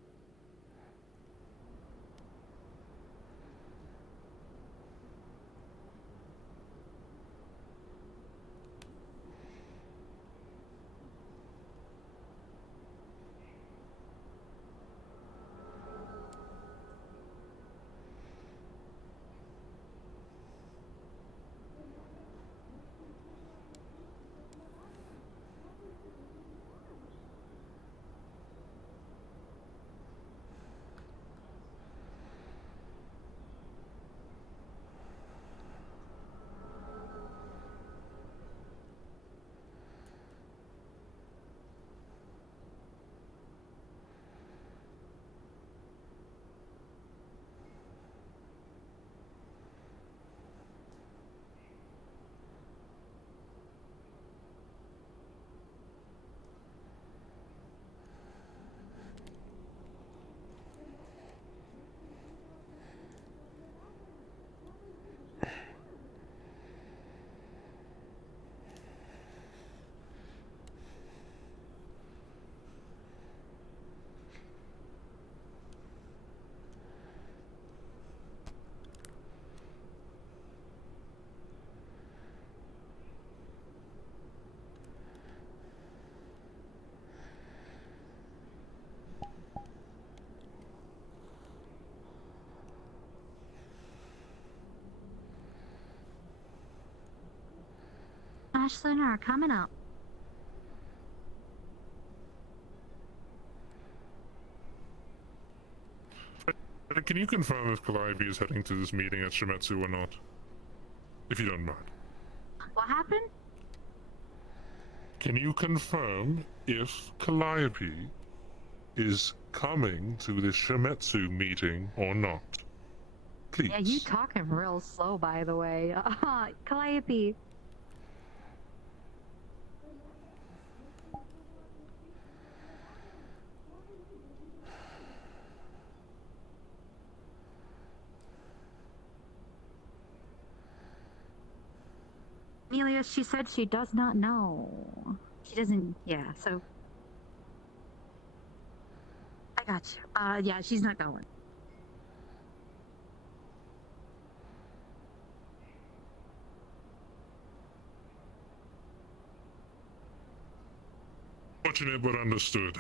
Ashlyn are coming up. Can you confirm if Calliope is heading to this meeting at Shimetsu or not? If you don't mind. What happened? Can you confirm if Calliope is coming to this Shimetsu meeting or not? Please. Yeah, you talking real slow, by the way. Calliope. Amelia, she said she does not know. She doesn't, yeah, so. I got you. Yeah, she's not going. Fortunate but understood.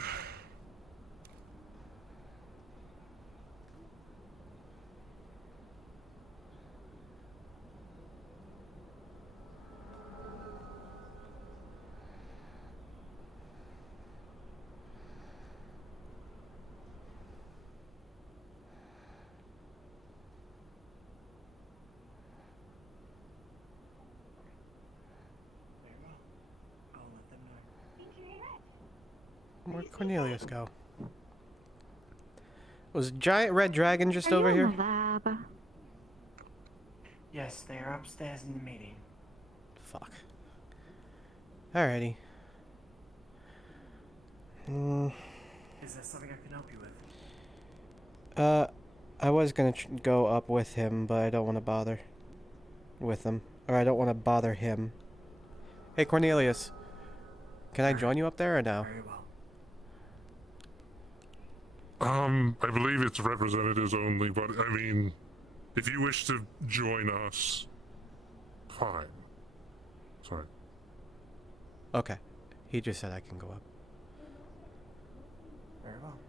Where'd Cornelius go? Was Giant Red Dragon just over here? Lab. Yes, they are upstairs in the meeting. Fuck. Alrighty. Is there something I can help you with? I was gonna go up with him, but I don't want to bother with him. Or I don't want to bother him. Hey, Cornelius. Can I join you up there or no? Very well. I believe it's representatives only, but I mean, if you wish to join us, fine. Sorry. Okay. He just said I can go up. Very well.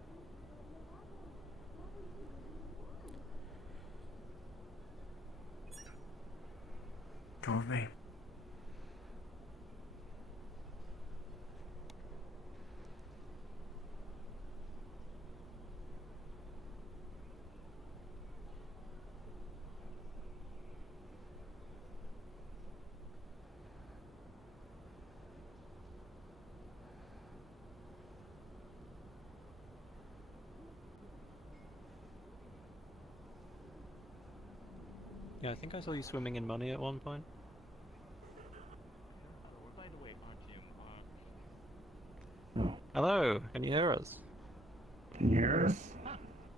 Come with me. Yeah, I think I saw you swimming in money at one point. By the way, aren't you? Hello, can you hear us? Can you hear us?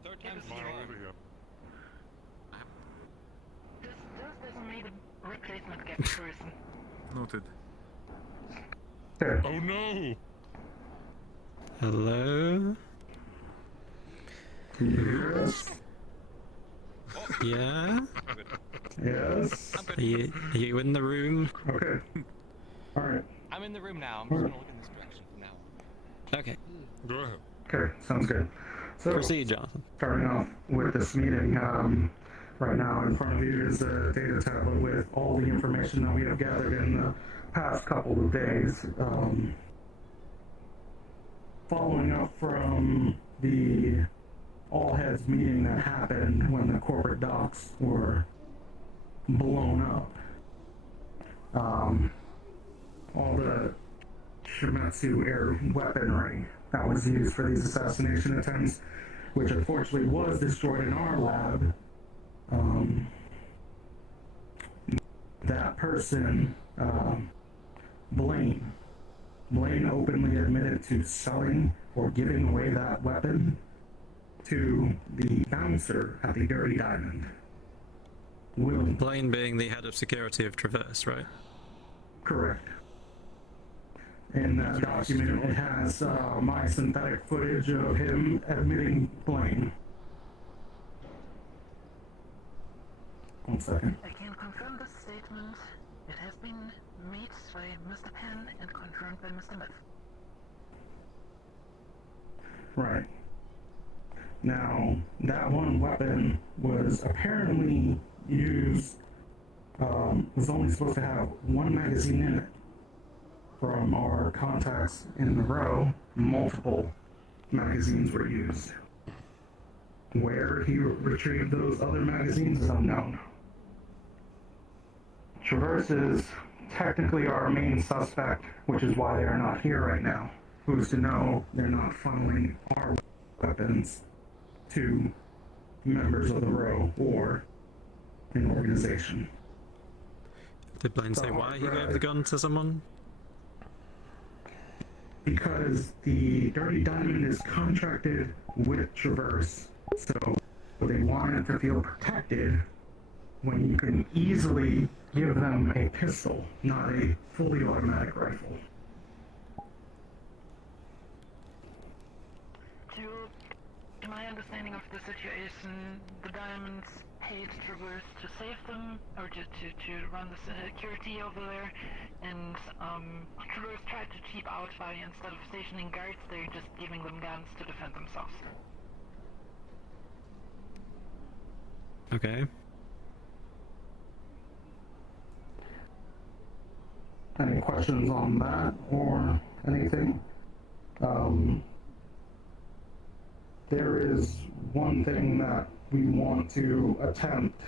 Third time's Come on over here. Replacement gap person. Noted. Oh no! Hello? Can you hear us? Yeah? Yes? Are you in the room? Okay. Alright. I'm in the room now. I'm just gonna look in this direction for now. Okay. Go ahead. Okay, sounds good. So, proceed, Jonathan. Starting off with this meeting, right now in front of you is a data tablet with all the information that we have gathered in the past couple of days. Following up from the all-heads meeting that happened when the corporate docks were blown up. All the Shimatsu air weaponry that was used for these assassination attempts, which unfortunately was destroyed in our lab. That person, Blaine openly admitted to selling or giving away that weapon to the bouncer at the Dirty Diamond. Blaine being the head of security of Traverse, right? Correct. In that document, it has my synthetic footage of him admitting Blaine. One second. I can confirm this statement. It has been made by Mr. Penn and confirmed by Mr. Smith. Right. Now, that one weapon was apparently used, was only supposed to have one magazine in it. From our contacts in the row, multiple magazines were used. Where he retrieved those other magazines is unknown. Traverse is technically our main suspect, which is why they are not here right now. Who's to know they're not funneling our weapons to members of the row or an organization. Did Blaine say why he gave the gun to someone? Because the Dirty Diamond is contracted with Traverse, so they wanted to feel protected when you can easily give them a pistol, not a fully automatic rifle. To my understanding of the situation, the Diamonds paid Traverse to save them, or to run the security over there, and Traverse tried to cheap out by, instead of stationing guards, they're just giving them guns to defend themselves. Okay. Any questions on that or anything? There is one thing that we want to attempt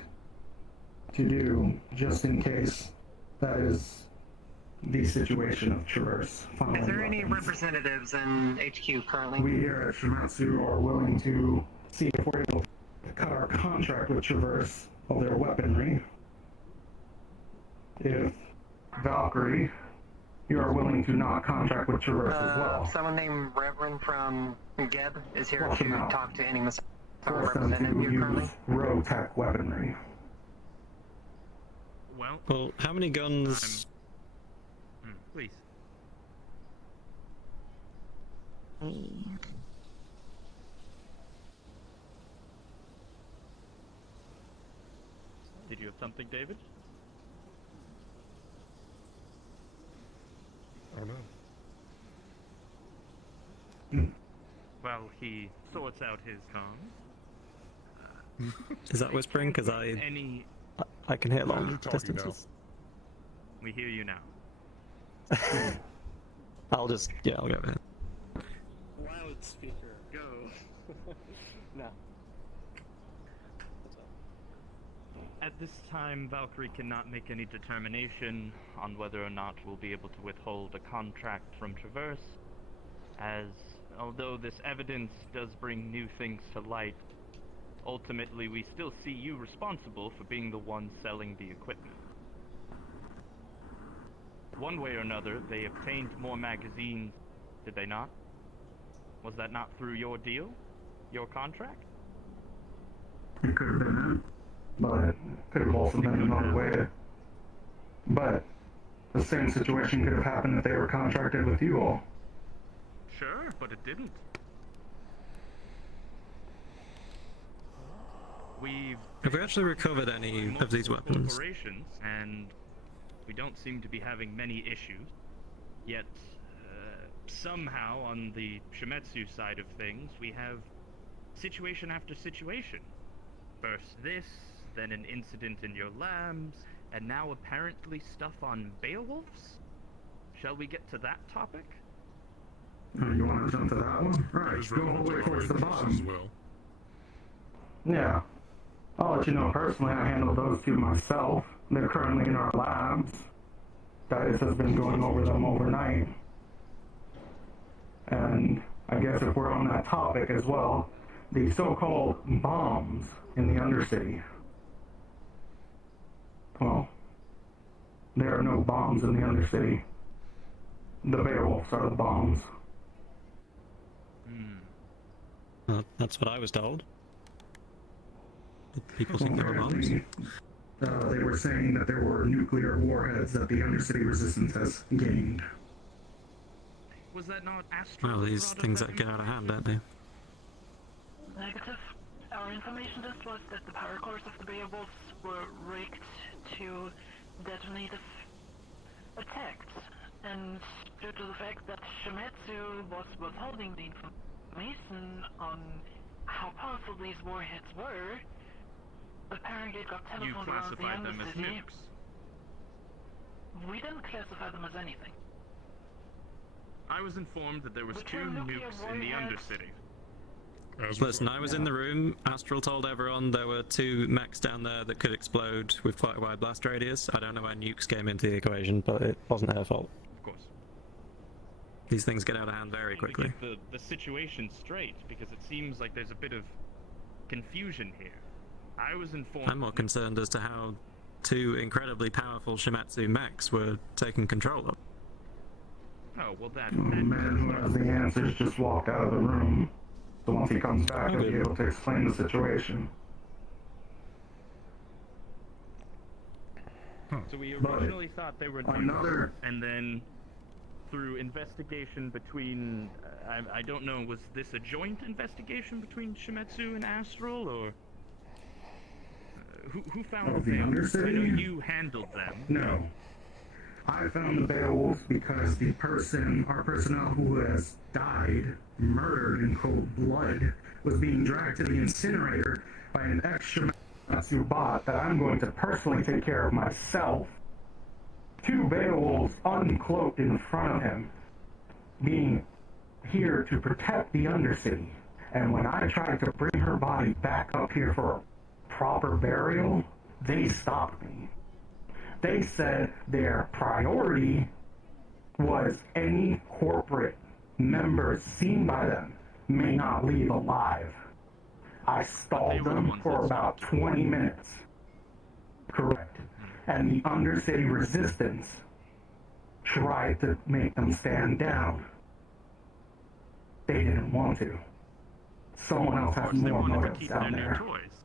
to do, just in case that is the situation of Traverse. Is there any representatives in HQ currently? We here at Shimatsu are willing to see if we're able to cut our contract with Traverse of their weaponry. If Valkyrie, you are willing to not contract with Traverse as well. Someone named Reverend from Geb is here Force to them out. talk to any Messiah Force them representative to here currently. use Rogue-Tech weaponry. Well, how many guns? Please. Did you have something, David? Oh no. Well, he sorts out his comms. Is that whispering? Because Any... I can hear Why are long you talking distances. We hear you now. I'll go ahead. Loudspeaker, go. No. At this time, Valkyrie cannot make any determination on whether or not we'll be able to withhold a contract from Traverse, as although this evidence does bring new things to light, ultimately we still see you responsible for being the one selling the equipment. One way or another, they obtained more magazines, did they not? Was that not through your deal? Your contract? It could have been it, but it could have also been another way. But the same situation could have happened if they were contracted with you all. Sure, but it didn't. Have we actually recovered any of these weapons? Corporations, and we don't seem to be having many issues. Yet, somehow, on the Shimetsu side of things, we have situation after situation. First this, then an incident in your labs, and now apparently stuff on Beowulfs? Shall we get to that topic? You want to jump to that one? Right, go all the way towards the bottom. Yeah. I'll let you know personally, I handled those two myself. They're currently in our labs. Dice has been going over them overnight. And I guess if we're on that topic as well, the so-called bombs in the Undercity. Well, there are no bombs in the Undercity. The Beowulfs are the bombs. That's what I was told. People think there were bombs. They were saying that there were nuclear warheads that the Undercity Resistance has gained. Was that not Astral? Well, these things that get out of hand, don't they? Negative. Our information just was that the power cores of the Beowulfs were rigged to detonate if attacked. And due to the fact that Shimetsu was withholding the information on how powerful these warheads were, apparently it got You telephoned around the classified them as Undercity. nukes. We didn't classify them as anything. I was informed that there was The 2 term nuclear nukes in the warhead- Undercity. Listen, I was in the room. Astral told everyone there were 2 mechs down there that could explode with quite a wide blast radius. I don't know where nukes came into the equation, but it wasn't her fault. Of course. These things get out of hand very quickly. To get the situation straight, because it seems like there's a bit of confusion here. I was informed... I'm more concerned as to how 2 incredibly powerful Shimetsu mechs were taking control of. Oh, well that... The man who has the answers just walked out of the room. So once he comes back, he'll be able to explain the situation. So we originally thought they were nukes, and then through investigation between... I don't know, was this a joint investigation between Shimetsu and Astral, or... who found the them? Undercity? I know you handled them. No. I found the Beowulf because our personnel who has died, murdered in cold blood, was being dragged to the incinerator by an ex-Shimetsu bot that I'm going to personally take care of myself. 2 Beowulfs uncloaked in front of him, being here to protect the Undercity. And when I tried to bring her body back up here for a proper burial, they stopped me. They said their priority was any corporate members seen by them may not leave alive. I stalled them for about 20 minutes. Correct. And the Undercity Resistance tried to make them stand down. They didn't want to. Someone else has more motives down there. Toys.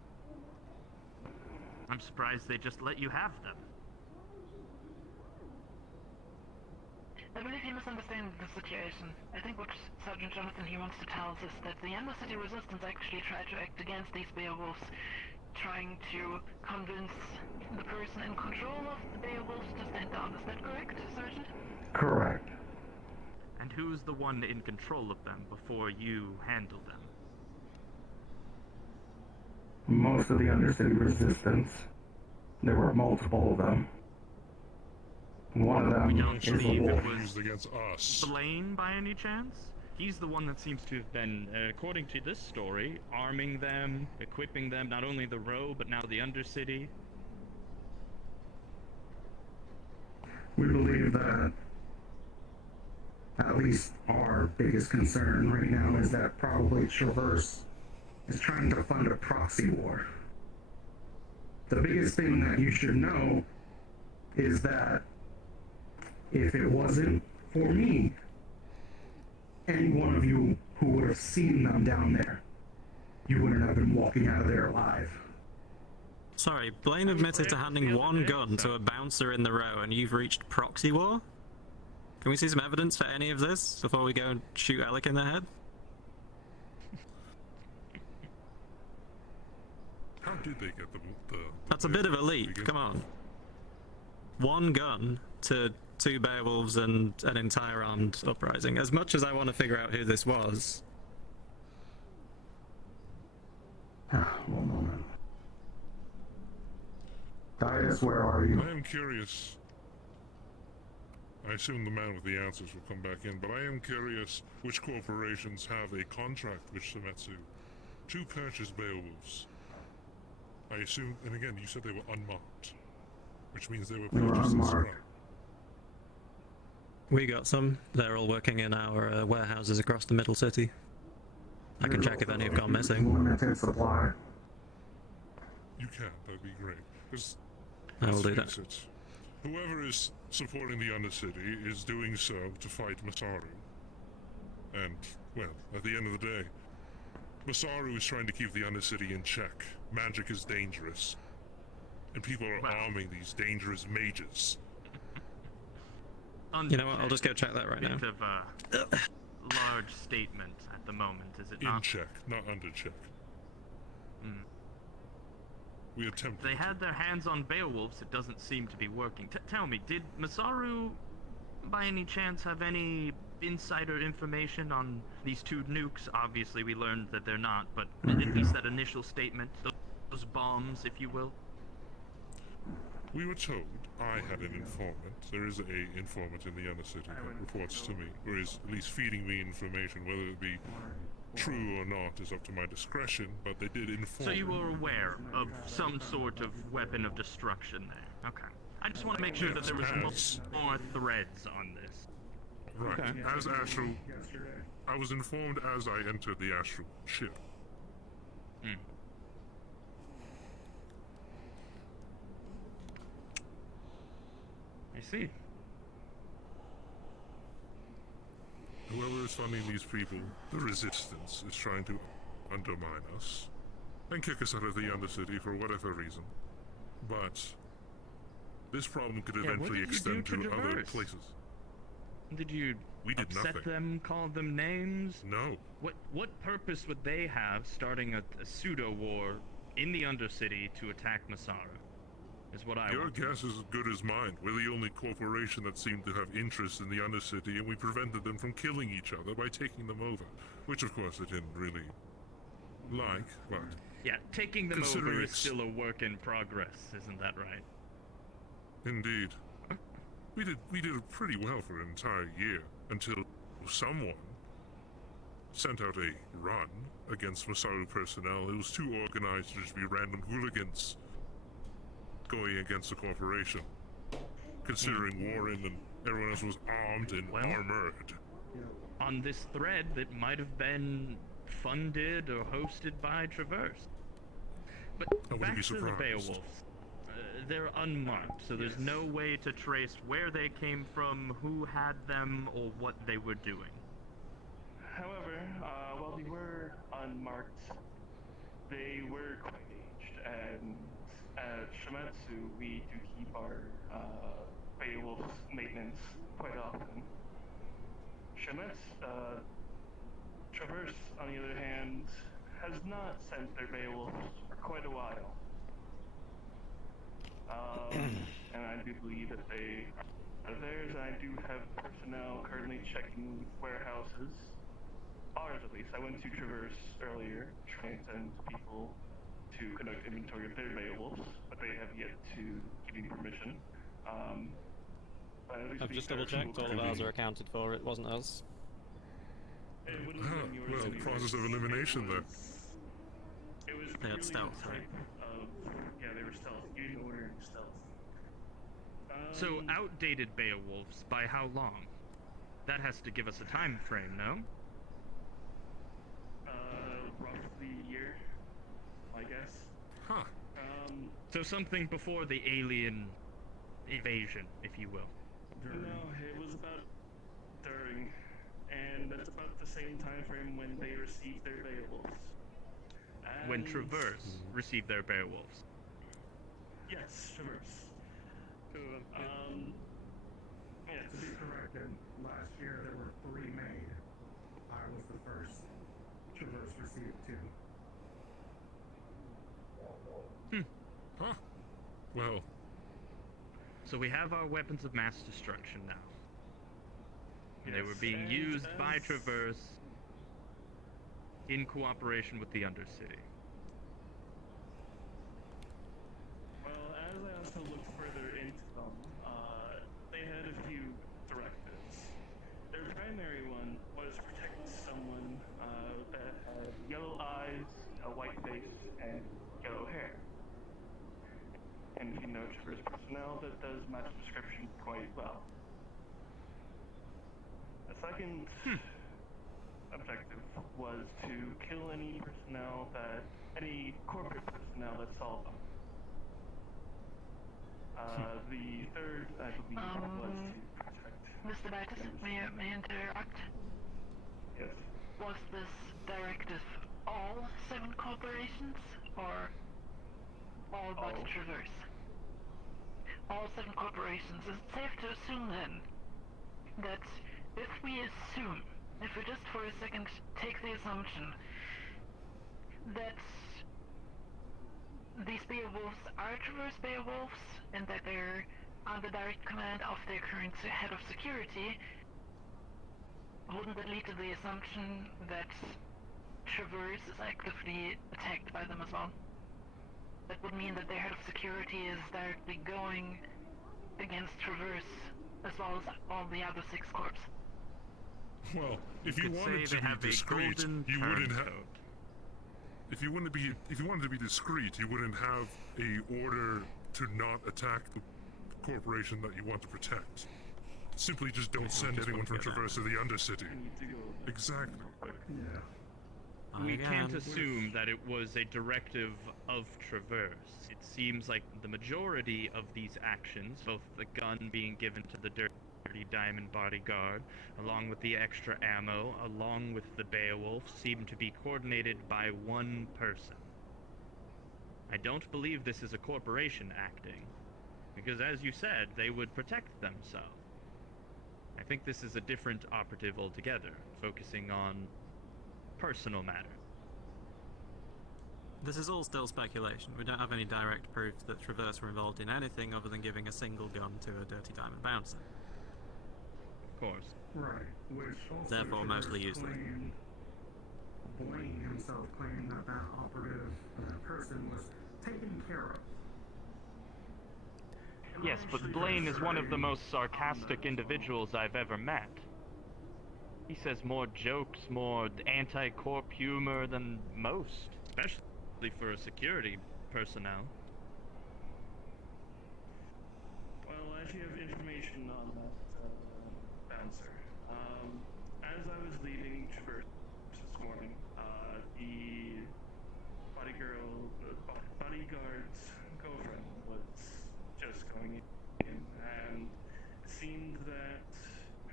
I'm surprised they just let you have them. I believe he misunderstands the situation. I think what Sergeant Jonathan he wants to tell us is that the Undercity Resistance actually tried to act against these Beowulfs, trying to convince the person in control of the Beowulfs to stand down. Is that correct, Sergeant? Correct. And who's the one in control of them before you handled them? Most of the Undercity Resistance. There were multiple of them. One of them We don't is a believe wolf. it was against us. Blaine by any chance? He's the one that seems to have been, according to this story, arming them, equipping them, not only the row, but now the Undercity. We believe that at least our biggest concern right now is that probably Traverse is trying to fund a proxy war. The biggest thing that you should know is that if it wasn't for me, any one of you who would have seen them down there, you wouldn't have been walking out of there alive. Sorry, Blaine admitted to handing one gun to a bouncer in the row, and you've reached proxy war? Can we see some evidence for any of this before we go and shoot Alec in the head? How did they get the That's a bit of a leap, come on. One gun to 2 Beowulfs and an entire armed uprising. As much as I want to figure out who this was... One moment. Dias, where are you? I am curious. I assume the man with the answers will come back in, but I am curious which corporations have a contract with Shimetsu to purchase Beowulfs. I assume, and again, you said they were unmarked, which means they were purchased in scrap. We got some. They're all working in our warehouses across the middle city. I can check if any have gone missing. Limited supply. You can, that'd be great. I will do that. Whoever is supporting the Undercity is doing so to fight Masaru. And, well, at the end of the day, Masaru is trying to keep the Undercity in check. Magic is dangerous. And people are arming these dangerous mages. You know what, I'll just go check that right now. Bit of a large statement at the moment, is it not? In check, not under check. We attempted. They had their hands on Beowulfs, it doesn't seem to be working. Tell me, did Masaru, by any chance, have any insider information on these 2 nukes? Obviously, we learned that they're not, but at least that initial statement, those bombs, if you will. We were told I had an informant. There is a informant in the Undercity that reports to me, or is at least feeding me information. Whether it be true or not is up to my discretion, but they did inform. So you were aware of some sort of weapon of destruction there? Okay. I just want to make sure that there was more threads on this. Right. Okay. As Astral... I was informed as I entered the Astral ship. I see. Whoever is funding these people, the Resistance, is trying to undermine us and kick us out of the Undercity for whatever reason. But this problem could eventually extend to other places. Did you upset them, call them names? No. What purpose would they have starting a pseudo-war in the Undercity to attack Masaru? Is what I Your guess is as good as mine. We're the only corporation that seemed to have interest in the Undercity, and we prevented them from killing each other by taking them over. Which, of course, they didn't really like, but... Yeah, taking them over is still a work in progress, isn't that right? Indeed. We did pretty well for an entire year, until someone sent out a run against Masaru personnel. It was too organized to just be random hooligans going against the corporation, considering Warren and everyone else was armed and armored. On this thread that might have been funded or hosted by Traverse. But back to the Beowulfs. They're unmarked, so there's no way to trace where they came from, who had them, or what they were doing. However, while they were unmarked, they were quite aged, and at Shimetsu, we do keep our Beowulf maintenance quite often. Traverse, on the other hand, has not sent their Beowulfs for quite a while. And I do believe that they are theirs, and I do have personnel currently checking warehouses. Ours, at least. I went to Traverse earlier, trying to send people to conduct inventory of their Beowulfs, but they have yet to give me permission. I've just double checked, all of ours are accounted for, it wasn't us. Well, process of elimination there. They had stealth, right? Yeah, they were stealth. You didn't order stealth. So outdated Beowulfs, by how long? That has to give us a time frame, no? Roughly a year. So something before the alien invasion, if you will. No, it was about during, and that's about the same time frame when they received their Beowulfs. When And- Traverse received their Beowulfs. Yes, Traverse. Yes. To be corrected, last year there were 3 made. I was the first. Traverse received 2. Huh. Well. So we have our weapons of mass destruction now. And they were Yes, being and used by as- Traverse in cooperation with the Undercity. Well, as I also looked further into them, they had a few directives. Their primary one was to protect someone that had yellow eyes, a white face, and yellow hair. And if you know Traverse personnel, that does match the description quite well. The second objective was to kill any corporate personnel that saw them. The third, I believe, was to protect. Mr. Backus, may I interrupt? Yes. Was this directive all 7 corporations, or all but All. Traverse? All 7 corporations. Is it safe to assume then that if we just for a second take the assumption that these Beowulfs are Traverse Beowulfs and that they're under direct command of their current head of security, wouldn't that lead to the assumption that Traverse is actively attacked by them as well? That would mean that their head of security is directly going against Traverse as well as all the other 6 corps. Well, if you could wanted say to they be have a discreet, golden you wouldn't turn have. If you wanted to be discreet, you wouldn't have a order to not attack the corporation that you want to protect. Simply just don't send anyone from Traverse to the Undercity. Exactly. Yeah. We can't Again. assume that it was a directive of Traverse. It seems like the majority of these actions, both the gun being given to the Dirty Diamond bodyguard, along with the extra ammo, along with the Beowulf, seem to be coordinated by one person. I don't believe this is a corporation acting, because as you said, they would protect themselves. I think this is a different operative altogether, focusing on personal matters. This is all still speculation. We don't have any direct proof that Traverse were involved in anything other than giving a single gun to a Dirty Diamond bouncer. Of course. Right, which also Therefore, mostly useless. Blaine himself claimed that that operative, that person was taken care of. Yes, but Blaine is one of the most sarcastic individuals I've ever met. He says more jokes, more anti-corp humor than most, especially for a security personnel. Well, I actually have information on that bouncer. As I was leaving Traverse this morning, the bodyguard's girlfriend was just going in, and it seemed that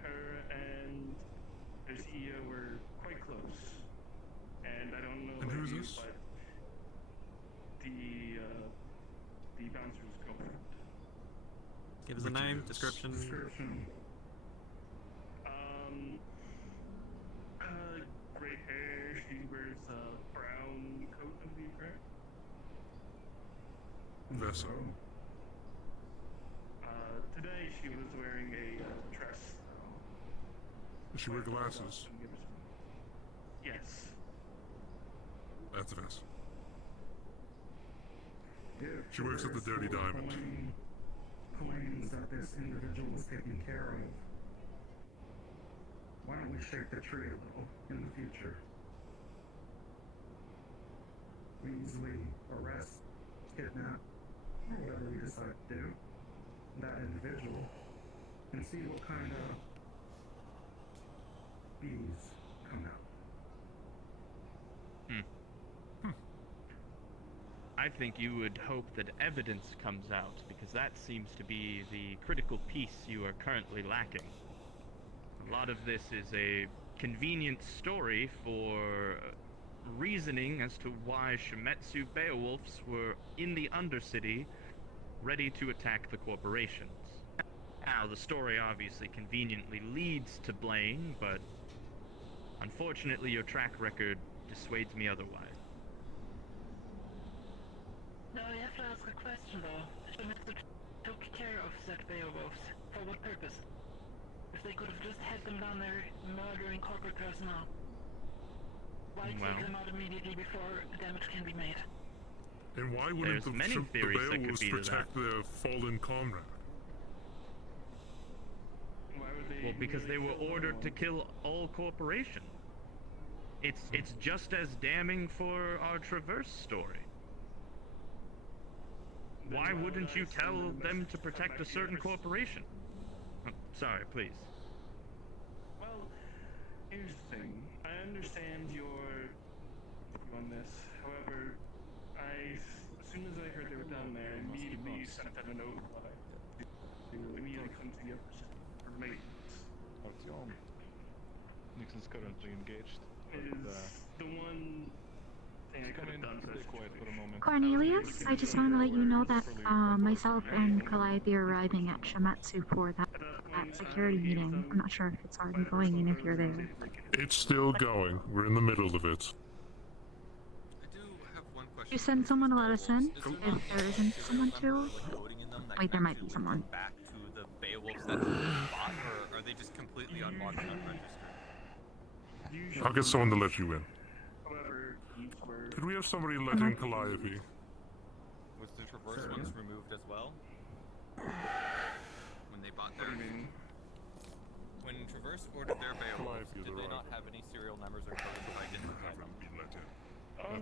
her and their CEO were quite close. And I don't know And about who's you, this? but the bouncer's girlfriend. Give us a name, description. Gray hair. She wears a brown coat, I believe, right? Vessel. Today she was wearing a dress. Does she wear glasses? Yes. That's Vessel. If She works at the Dirty Diamond. Claims that this individual was taken care of. Why don't we shake the tree a little in the future? We easily arrest, kidnap, or whatever we decide to do, that individual, and see what kind of bees come out. I think you would hope that evidence comes out, because that seems to be the critical piece you are currently lacking. A lot of this is a convenient story for reasoning as to why Shimetsu Beowulfs were in the Undercity, ready to attack the corporations. Now, the story obviously conveniently leads to Blaine, but unfortunately your track record dissuades me otherwise. No, I have to ask a question though. Shimetsu took care of said Beowulfs. For what purpose? If they could have just had them down there murdering corporate personnel. Why take them out immediately before damage can be made? And why wouldn't the Beowulfs protect their fallen comrade? Well, because they were ordered to kill all corporations. It's just as damning for our Traverse story. Why wouldn't you tell them to protect a certain corporation? Oh, sorry, please. Well, here's the thing. I understand your view on this. However, as soon as I heard they were down there, I immediately sent them a note to immediately come to the office for maintenance. Nixon's currently engaged. Is the one thing I could have done for this for a moment. Cornelius, I just want to let you know that myself and Calliope are arriving at Shimetsu for that security meeting. I'm not sure if it's already going and if you're there. It's still going. We're in the middle of it. You send someone to let us in? If there isn't someone to? Wait, there might be someone. Back to the Beowulfs that bought, or are they just completely unmarked and unregistered? I'll get someone to let you in. Did we have somebody let in Calliope? Was the Traverse ones removed as well? When they bought their... When Traverse ordered their Beowulfs, did they not have any serial numbers or codes to identify them?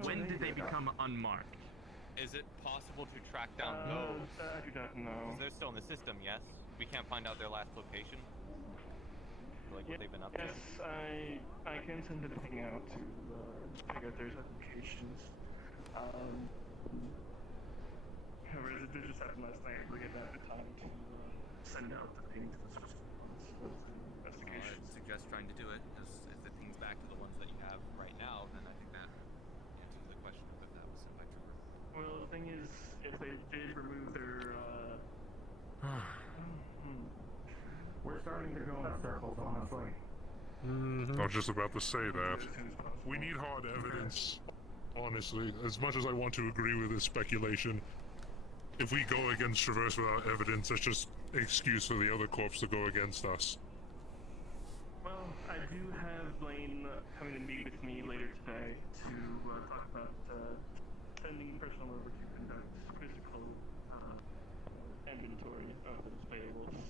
When did they become unmarked? Is it possible to track down those? I do not know. Because they're still in the system, yes? We can't find out their last location? Like what they've been up to? Yes, I can send a thing out to figure out their locations. However, it just happened last night. We didn't have the time to send out the thing to the specific ones for the investigation. I'd suggest trying to do it, because if the thing's back to the ones that you have right now, then I think that answers the question of if that was sent by Traverse. Well, the thing is, if they did remove their, We're starting to go in circles, honestly. I was just about to say that. We need hard evidence, honestly. As much as I want to agree with this speculation, if we go against Traverse without evidence, that's just an excuse for the other corps to go against us. well, I do have Blaine coming to meet with me later today to talk about sending personnel over to conduct physical inventory of those Beowulfs.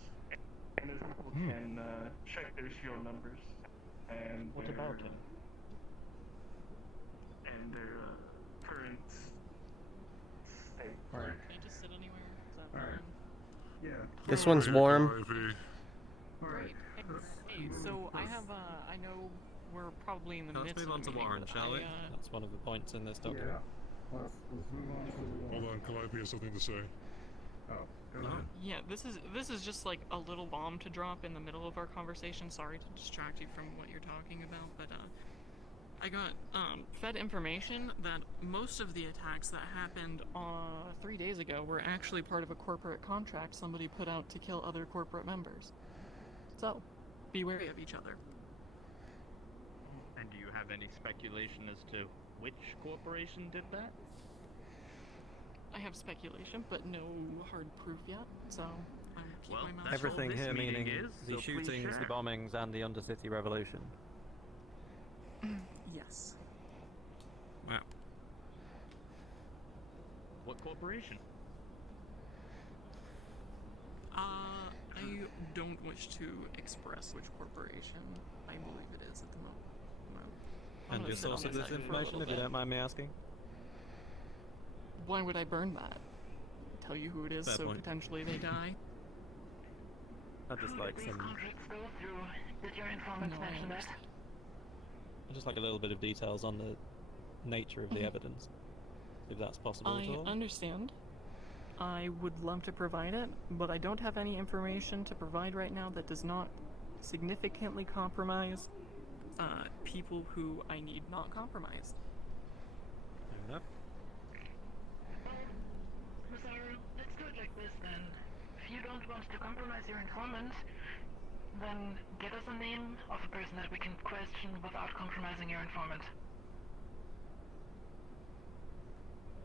And those people can check their serial numbers and What about him? And their current state. Can you just sit anywhere? Is that fine? Yeah. This one's warm. Great. Hey, so I have I know we're probably in the Let's midst move of on a to meeting, Warren, but shall we? That's one of the points in this document. Yeah. Let's move on to... Hold on, Calliope has something to say. Oh, go ahead. Yeah, this is just like a little bomb to drop in the middle of our conversation. Sorry to distract you from what you're talking about, but I got fed information that most of the attacks that happened 3 days ago were actually part of a corporate contract somebody put out to kill other corporate members. So, be wary of each other. And do you have any speculation as to which corporation did that? I have speculation, but no hard proof yet, so I'm keeping Well, my mouth that's shut. Everything all this here meeting meaning is, the so please shootings, the share. bombings, and the Undercity Revolution. Yes. Wow. What corporation? I don't wish to express which corporation I believe it is at the moment. I'm And gonna your sit on source of this this side for a information, little if you bit. don't mind me asking? Why would I burn that? Tell you who it is, Fair so point. potentially they die. I'd just like These some... contracts go through. Did your informants No, I mention that? understand. I'd just like a little bit of details on the nature of the evidence. if that's possible at I all. understand. I would love to provide it, but I don't have any information to provide right now that does not significantly compromise people who I need not compromised. Fair enough. Masaru, let's do it like this then. If you don't want to compromise your informant, then get us a name of a person that we can question without compromising your informant.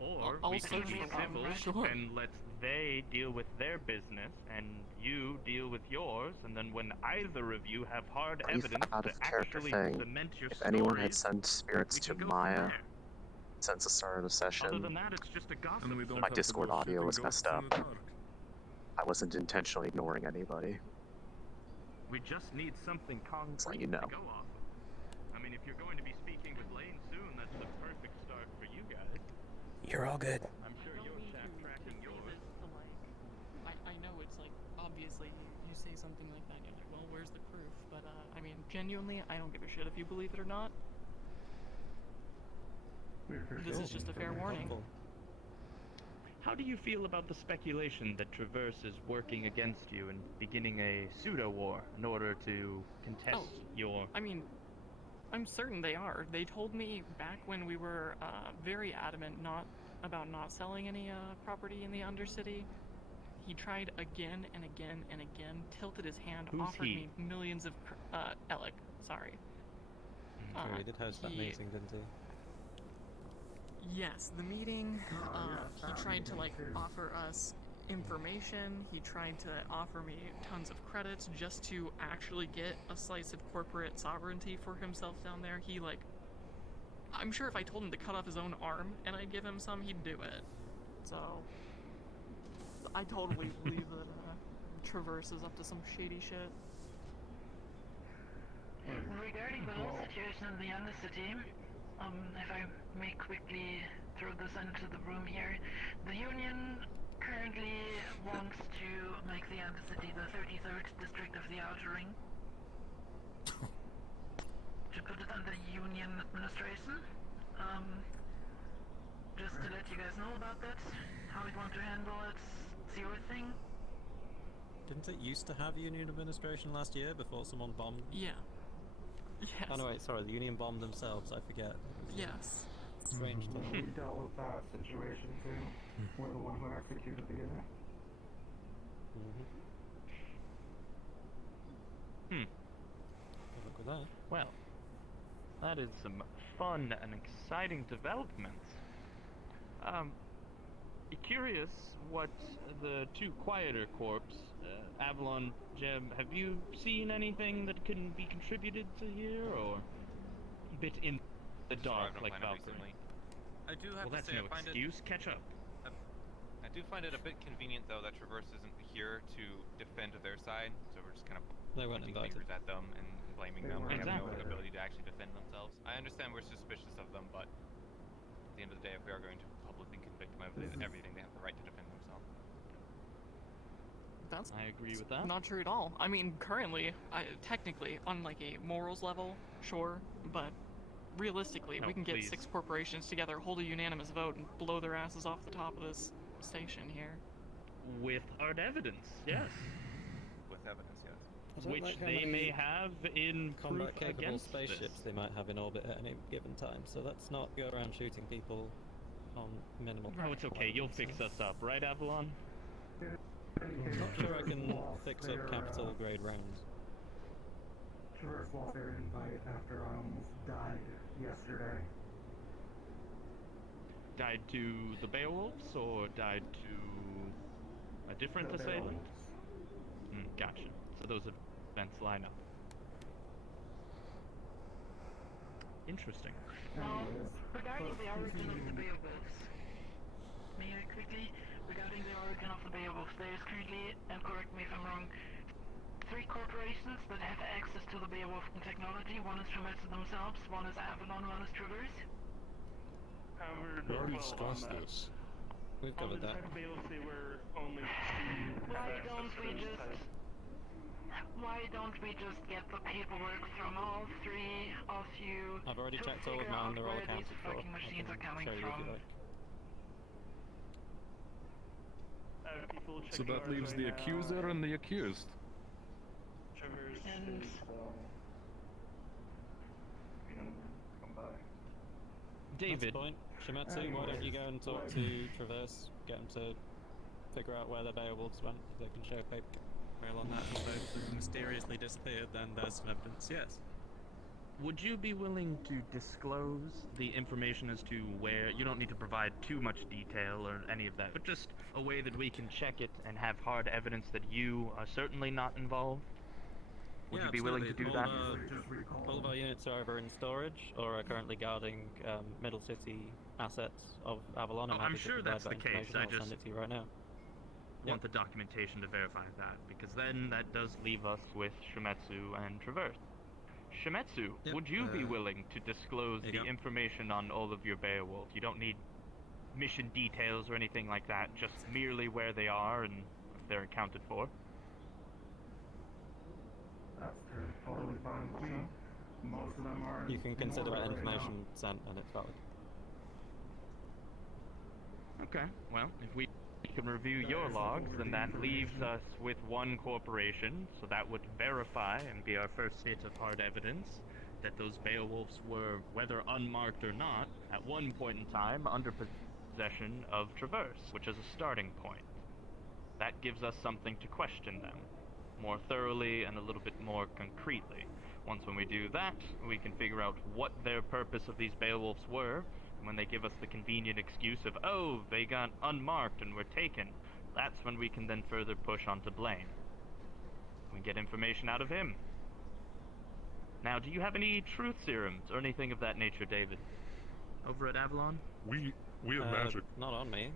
Or I'll we can search be for civil one, sure. and let they deal with their business and you deal with yours, and then when either of you have hard Brief evidence out to of character actually thing. cement your If anyone had stories, sent spirits we to can go from Maya there. since the start of the session, Other than that, it's just a gossip. And we don't my have to Discord go audio shooting was ghosts messed in the up. dark. I wasn't intentionally ignoring anybody. We just need something concrete let you know. to go off of. I mean, if you're going to be speaking with Lane soon, that's the perfect start for you guys. You're all good. I'm sure you're tracking yours. I know it's like, obviously, you say something like that, you're like, well, where's the proof? But, I mean, genuinely, I don't give a shit if you believe it or not. This is just a fair warning. How do you feel about the speculation that Traverse is working against you and beginning a pseudo-war in order to contest your... I mean, I'm certain they are. They told me back when we were very adamant about not selling any property in the Undercity. He tried again and again and again, tilted his hand, Who's offered he? me millions of... Alec, sorry. Sure, he did host that meeting, didn't he? Yes, the meeting, he tried to, like, offer us information, he tried to offer me tons of credits just to actually get a slice of corporate sovereignty for himself down there. He, like, I'm sure if I told him to cut off his own arm and I'd give him some, he'd do it. So, I totally believe that, Traverse is up to some shady shit. Regarding the whole situation in the Undercity, if I may quickly throw this into the room here, the Union currently wants to make the Undercity the 33rd district of the Outer Ring. To put it under Union administration. Just to let you guys know about that, how we want to handle it, it's your thing. Didn't it used to have Union administration last year before someone bombed? Yeah. Yes. Oh no, wait, sorry, the Union bombed themselves, I forget. Yes. Strange to We dealt with that situation too. We're the one who executed the guy. Look at that. Well, that is some fun and exciting developments. Curious what the two quieter corps, Avalon, Gem, have you seen anything that can be contributed to here, or a bit in the dark like Valkyrie? I do have Well, to that's say, no I find excuse. Catch up. I do find it a bit convenient, though, that Traverse isn't here to defend their side, so we're just kind of They weren't pointing invited. fingers at them and blaming them. They have no Exactly. ability to actually defend themselves. I understand we're suspicious of them, but at the end of the day, if we are going to publicly convict them of everything, they have the right to defend themselves. That's I agree with that. not true at all. I mean, currently, technically, on like a morals level, sure, but realistically, No, we can get please. 6 corporations together, hold a unanimous vote, and blow their asses off the top of this station here. With hard evidence, yes. With evidence, yes. I don't Which like how they many may have in combat proof capable against spaceships this. they might have in orbit at any given time, so let's not go around shooting people on minimal. Oh, it's okay. You'll fix us up, right, Avalon? I'm not sure I can fix up capital grade rounds. Traverse lost their invite after I almost died yesterday. Died to the Beowulfs or died to a different The assailant? Beowulfs. Gotcha. So those events line up. Interesting. Regarding the origin of the Beowulfs, may I quickly, regarding the origin of the Beowulfs, there is currently, and correct me if I'm wrong, 3 corporations that have access to the Beowulf technology. One is Famitsu themselves, one is Avalon, one is Traverse. However, We already well, discussed on this. We've on the covered that. type of Beowulf, they were only Why don't we just get the paperwork from all 3 of you? I've already to checked all of figure mine, out they're all where these accounted for. fucking I machines can are coming show you if from? you like. 5 people So checking that leaves ours the right now. accuser and the accused. Traverse And- is, come by. David. That's the point. Shimetsu, why don't you go and talk to Traverse, get him to figure out where the Beowulfs went, if they can show paper trail on that, if they've mysteriously disappeared, then there's some evidence, yes. Would you be willing to disclose the information as to where? You don't need to provide too much detail or any of that, but just a way that we can check it and have hard evidence that you are certainly not involved? Would Yeah, you be willing to do absolutely. that? All of our units are either in storage or are currently guarding Middle City assets of Avalon. I'm happy to sure provide that's that the case. information. I I'll just send it to you right now. want the documentation to verify that, because then that does leave us with Shimetsu and Traverse. Shimetsu, would you be willing to disclose there the you go. information on all of your Beowulfs? You don't need mission details or anything like that, just merely where they are and if they're accounted for. That's totally fine with me. Most of them are. You can in consider orbit that right now. information sent and it's valid. Okay, well, if we can review your logs, then that leaves us with one corporation, so that would verify and be our first hit of hard evidence that those Beowulfs were, whether unmarked or not, at one point in time under possession of Traverse, which is a starting point. That gives us something to question them more thoroughly and a little bit more concretely. Once when we do that, we can figure out what their purpose of these Beowulfs were. When they give us the convenient excuse of, oh, they got unmarked and were taken, that's when we can then further push onto Blaine. We get information out of him. Now, do you have any truth serums or anything of that nature, David? Over at Avalon? We have magic. Not on me.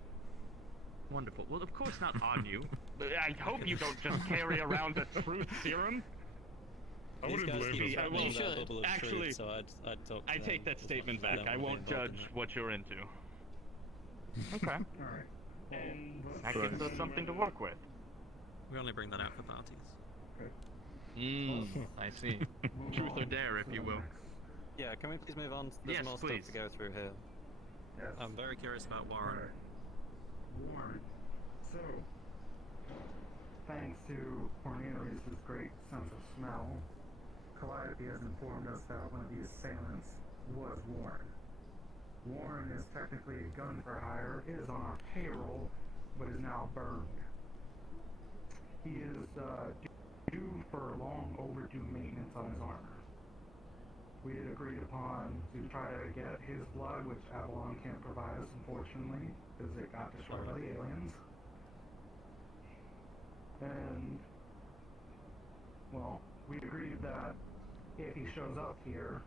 Wonderful. Well, of course not on you. But I hope you don't just carry around a truth serum. I These wouldn't guys blame keep them. threatening You that should. bubble of Actually, truth, so I'd talk to I them take that as much statement as back. don't I wanna be won't involved judge in it. what you're into. Okay. Alright. And That gives us something to work with. We only bring that out for parties. I see. Truth or dare, if you will. Yeah, can we please move on? There's Yes, more please. stuff to go through here. Yes. I'm very curious about Warren. Warren. So, thanks to Cornelius' great sense of smell, Calliope has informed us that one of the assailants was Warren. Warren is technically a gun for hire, is on our payroll, but is now burned. He is due for long overdue maintenance on his armor. We had agreed upon to try to get his blood, which Avalon can't provide us, unfortunately, because it got destroyed by the aliens. And, well, we agreed that if he shows up here,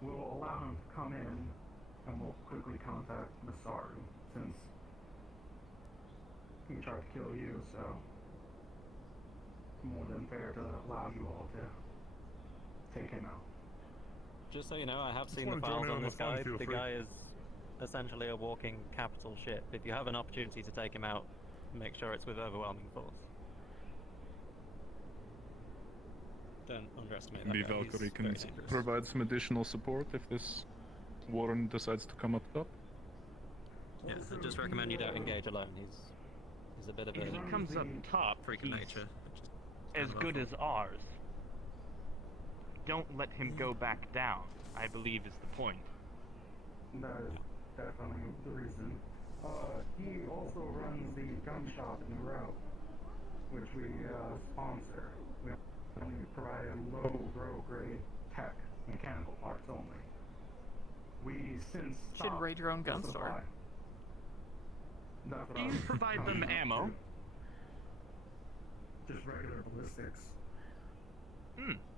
we'll allow him to come in and we'll quickly contact Masaru, since he tried to kill you, so more than fair to allow you all to take him out. Just so you know, I have Just seen the wanna join files in on on this the fun, guy. feel The free. guy is essentially a walking capital ship. If you have an opportunity to take him out, make sure it's with overwhelming force. Don't underestimate that Maybe guy. He's Valkyrie can very dangerous. provide some additional support if this Warren decides to come up top. Yeah, I just recommend you don't engage alone. He's a bit of If a he comes up top, freak of he's nature. as good as ours. Don't let him go back down, I believe is the point. That is definitely the reason. He also runs the gun shop in the row, which we sponsor. We only provide low grade tech, mechanical parts only. We since Should stopped raid your own gun the store. supply. That's what Do I you was provide them coming up ammo? to. Just regular ballistics.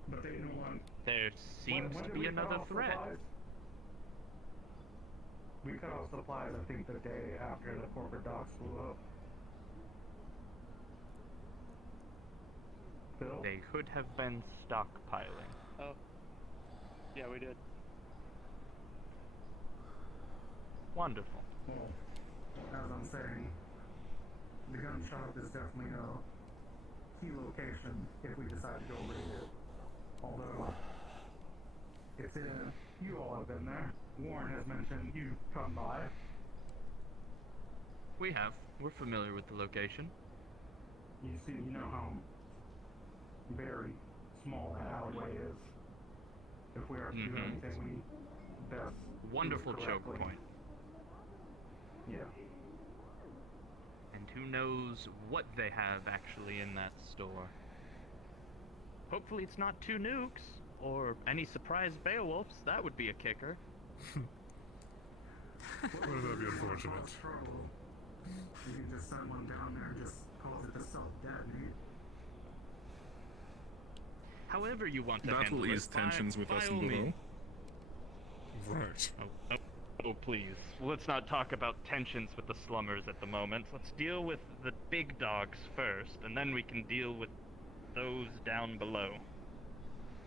But they don't want. There seems When to did be we cut another off threat. supplies? We cut off supplies, I think, the day after the corporate docks blew up. Bill? They could have been stockpiling. Oh. Yeah, we did. Wonderful. Well, as I'm saying, the gun shop is definitely a key location if we decide to go raid it. Although, it's in, you all have been there. Warren has mentioned you come by. We have. We're familiar with the location. You see, you know how very small that alleyway is. If we are to do anything, we need best. Wonderful do it choke correctly. point. Yeah. And who knows what they have actually in that store. Hopefully it's not 2 nukes, or any surprise Beowulfs. That would be a kicker. Wouldn't that be unfortunate? You can just send one down there and just cause it to self-detonate. However you want to That handle will it, ease tensions with by us all in below. means. Right. Oh, please. Let's not talk about tensions with the slummers at the moment. Let's deal with the big dogs first, and then we can deal with those down below.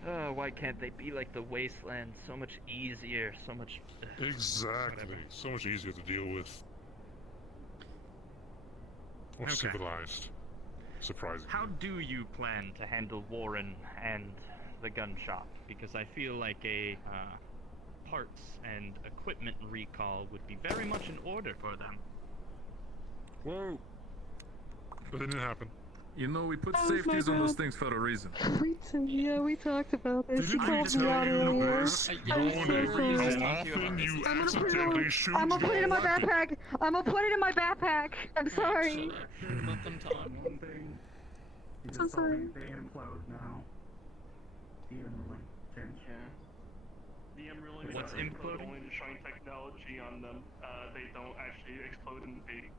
Why can't they be like the wasteland? So much easier, so much... Exactly. Whatever. So much easier to deal with. Or Okay. civilized. Surprising. How do you plan to handle Warren and the gun shop? Because I feel like a parts and equipment recall would be very much in order for them. Whoa! But it didn't happen. You know, we put safeties on those things for a reason. We talked about this. Didn't I tell you this? Warning, how often you accidentally shoot I'm gonna put it in my your weapon. backpack. I'm gonna put it in my backpack. I'm sorry. One thing. You So just told me sorry. they implode now. Even like change. The Emerald What's imploding? only destroying technology on them. They don't actually explode in big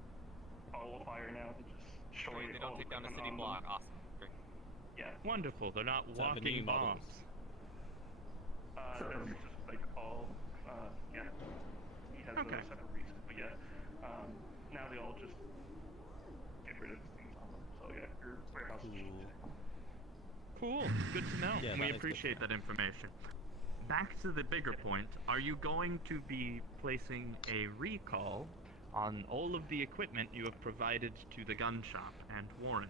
ball of fire now. They just destroy They all don't take down a equipment city on block. them. Awesome. Great. Yeah. Wonderful, they're not Is that the new walking models? bombs. That's just like all. Yeah. He has Okay. no separate reason, but yeah. Now they all just get rid of things on them. So yeah, your warehouse is just Cool, good to know, Yeah, and we that is good appreciate that information. Back to the bigger point, are you going to be placing a recall on all of the equipment you have provided to the gun shop and Warren?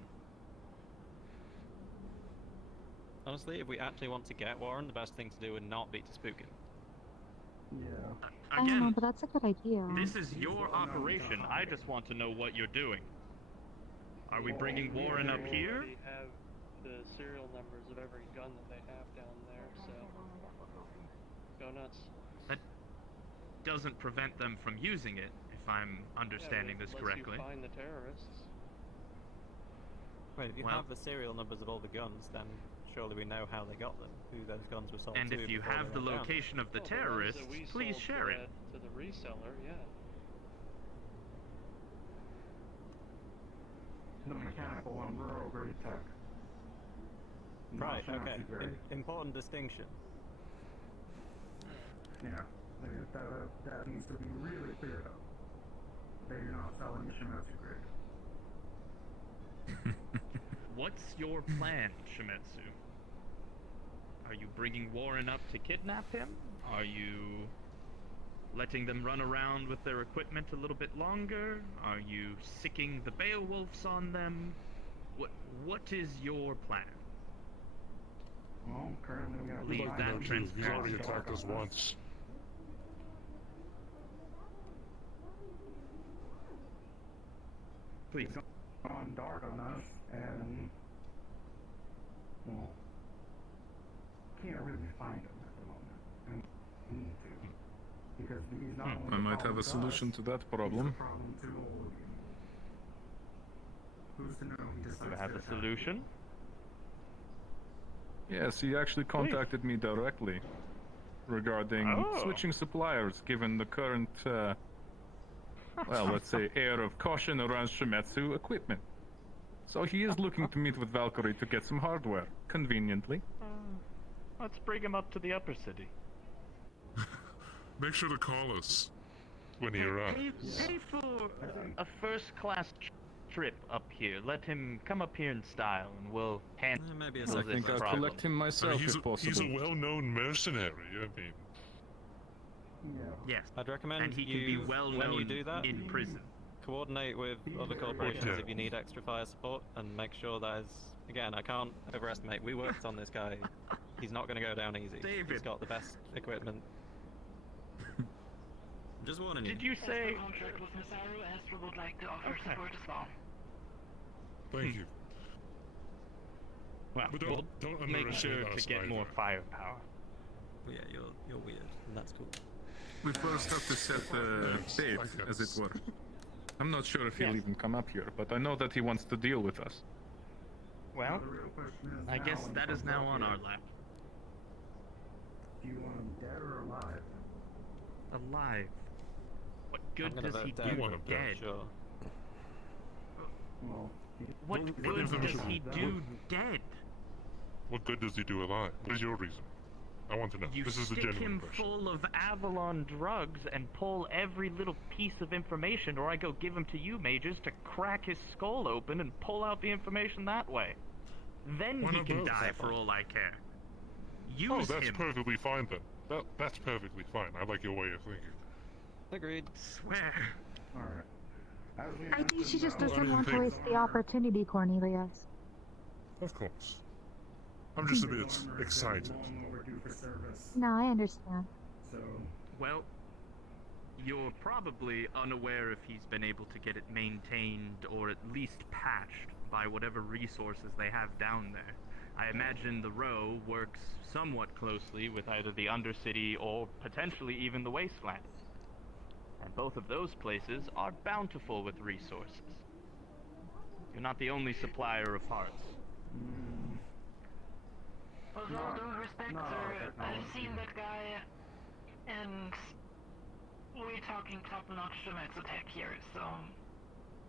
Honestly, if we actually want to get Warren, the best thing to do would not be to spook him. Yeah. I don't know, Again, but that's a good idea. this is your operation. I just want to know what you're doing. Are we bringing Warren up here? They have the serial numbers of every gun that they have down there, so go nuts. That doesn't prevent them from using it, if I'm understanding this correctly. You find the terrorists. Wait, if you Well- have the serial numbers of all the guns, then surely we know how they got them, who those guns were sold And to. if you before have they the went down. location of the Well, ones that terrorists, we please sold share it. To the reseller, yeah. The mechanical one, rural grade tech. Not Right, okay. fancy grade. Important distinction. Yeah, that needs to be really clear up. That you're not selling the Shimetsu grade. What's your plan, Shimetsu? Are you bringing Warren up to kidnap him? Are you letting them run around with their equipment a little bit longer? Are you sicking the Beowulfs on them? What is your plan? Well, currently we got Leave that He's transparency. already attacked us once. Please. Gone dark on us, and well, can't really find him at the moment. And we need to, because he's not only I a might have problem a to solution us, to that he's problem. a problem to all of you. Who's to know he decides Do I have to a attack solution? Yes, he actually contacted me directly regarding Oh. switching suppliers given the current, well, let's say, air of caution around Shimetsu equipment. So he is looking to meet with Valkyrie to get some hardware, conveniently. Let's bring him up to the upper city. Make sure to call us when he arrives. Pay for a first-class trip up here. Let him come up here in style, and we'll handle Maybe a this I think I'll problem. collect him myself he's if possible. He's a well-known mercenary. I mean, Yes. I'd recommend And he you, can be well when you known do that, in prison. coordinate with other corporations Yeah. if you need extra fire support, and make sure that is, again, I can't overestimate, we worked on this guy. He's not going to go down easy. David. He's got the best equipment. I'm just warning you. Did you say? Contract with Masaru, Astral would like to offer support as well. Thank you. Well, But don't we'll make underestimate sure to us get more either. firepower. Well, yeah, you're weird, and that's cool. We first have to set the bait, as it were. I'm not sure if he'll even come up here, but I know that he wants to deal with us. Well, I guess that is now on our lap. Do you want him dead or alive? Alive. What good I'm gonna does he vote do want him dead? Sure. Well, What What good does information- he do dead? What good does he do alive? What is your reason? I want to know. You This is a stick genuine him question. full of Avalon drugs and pull every little piece of information, or I go give him to you, mages, to crack his skull open and pull out the information that way. Then Why he not can both? die for all I care. Use Oh, that's him. perfectly fine then. That's perfectly fine. I like your way of thinking. Agreed. Swear. alright. As we I think she mentioned, just though, doesn't want to waste the opportunity, Cornelius. Of course. I'm just a bit excited. long overdue for service. No, I understand. So, Well, you're probably unaware if he's been able to get it maintained or at least patched by whatever resources they have down there. I imagine the Row works somewhat closely with either the Undercity or potentially even the Wasteland. And both of those places are bountiful with resources. You're not the only supplier of parts. With all due respect, sir, I've seen that guy, and we're talking top-notch Shemetsu tech here, so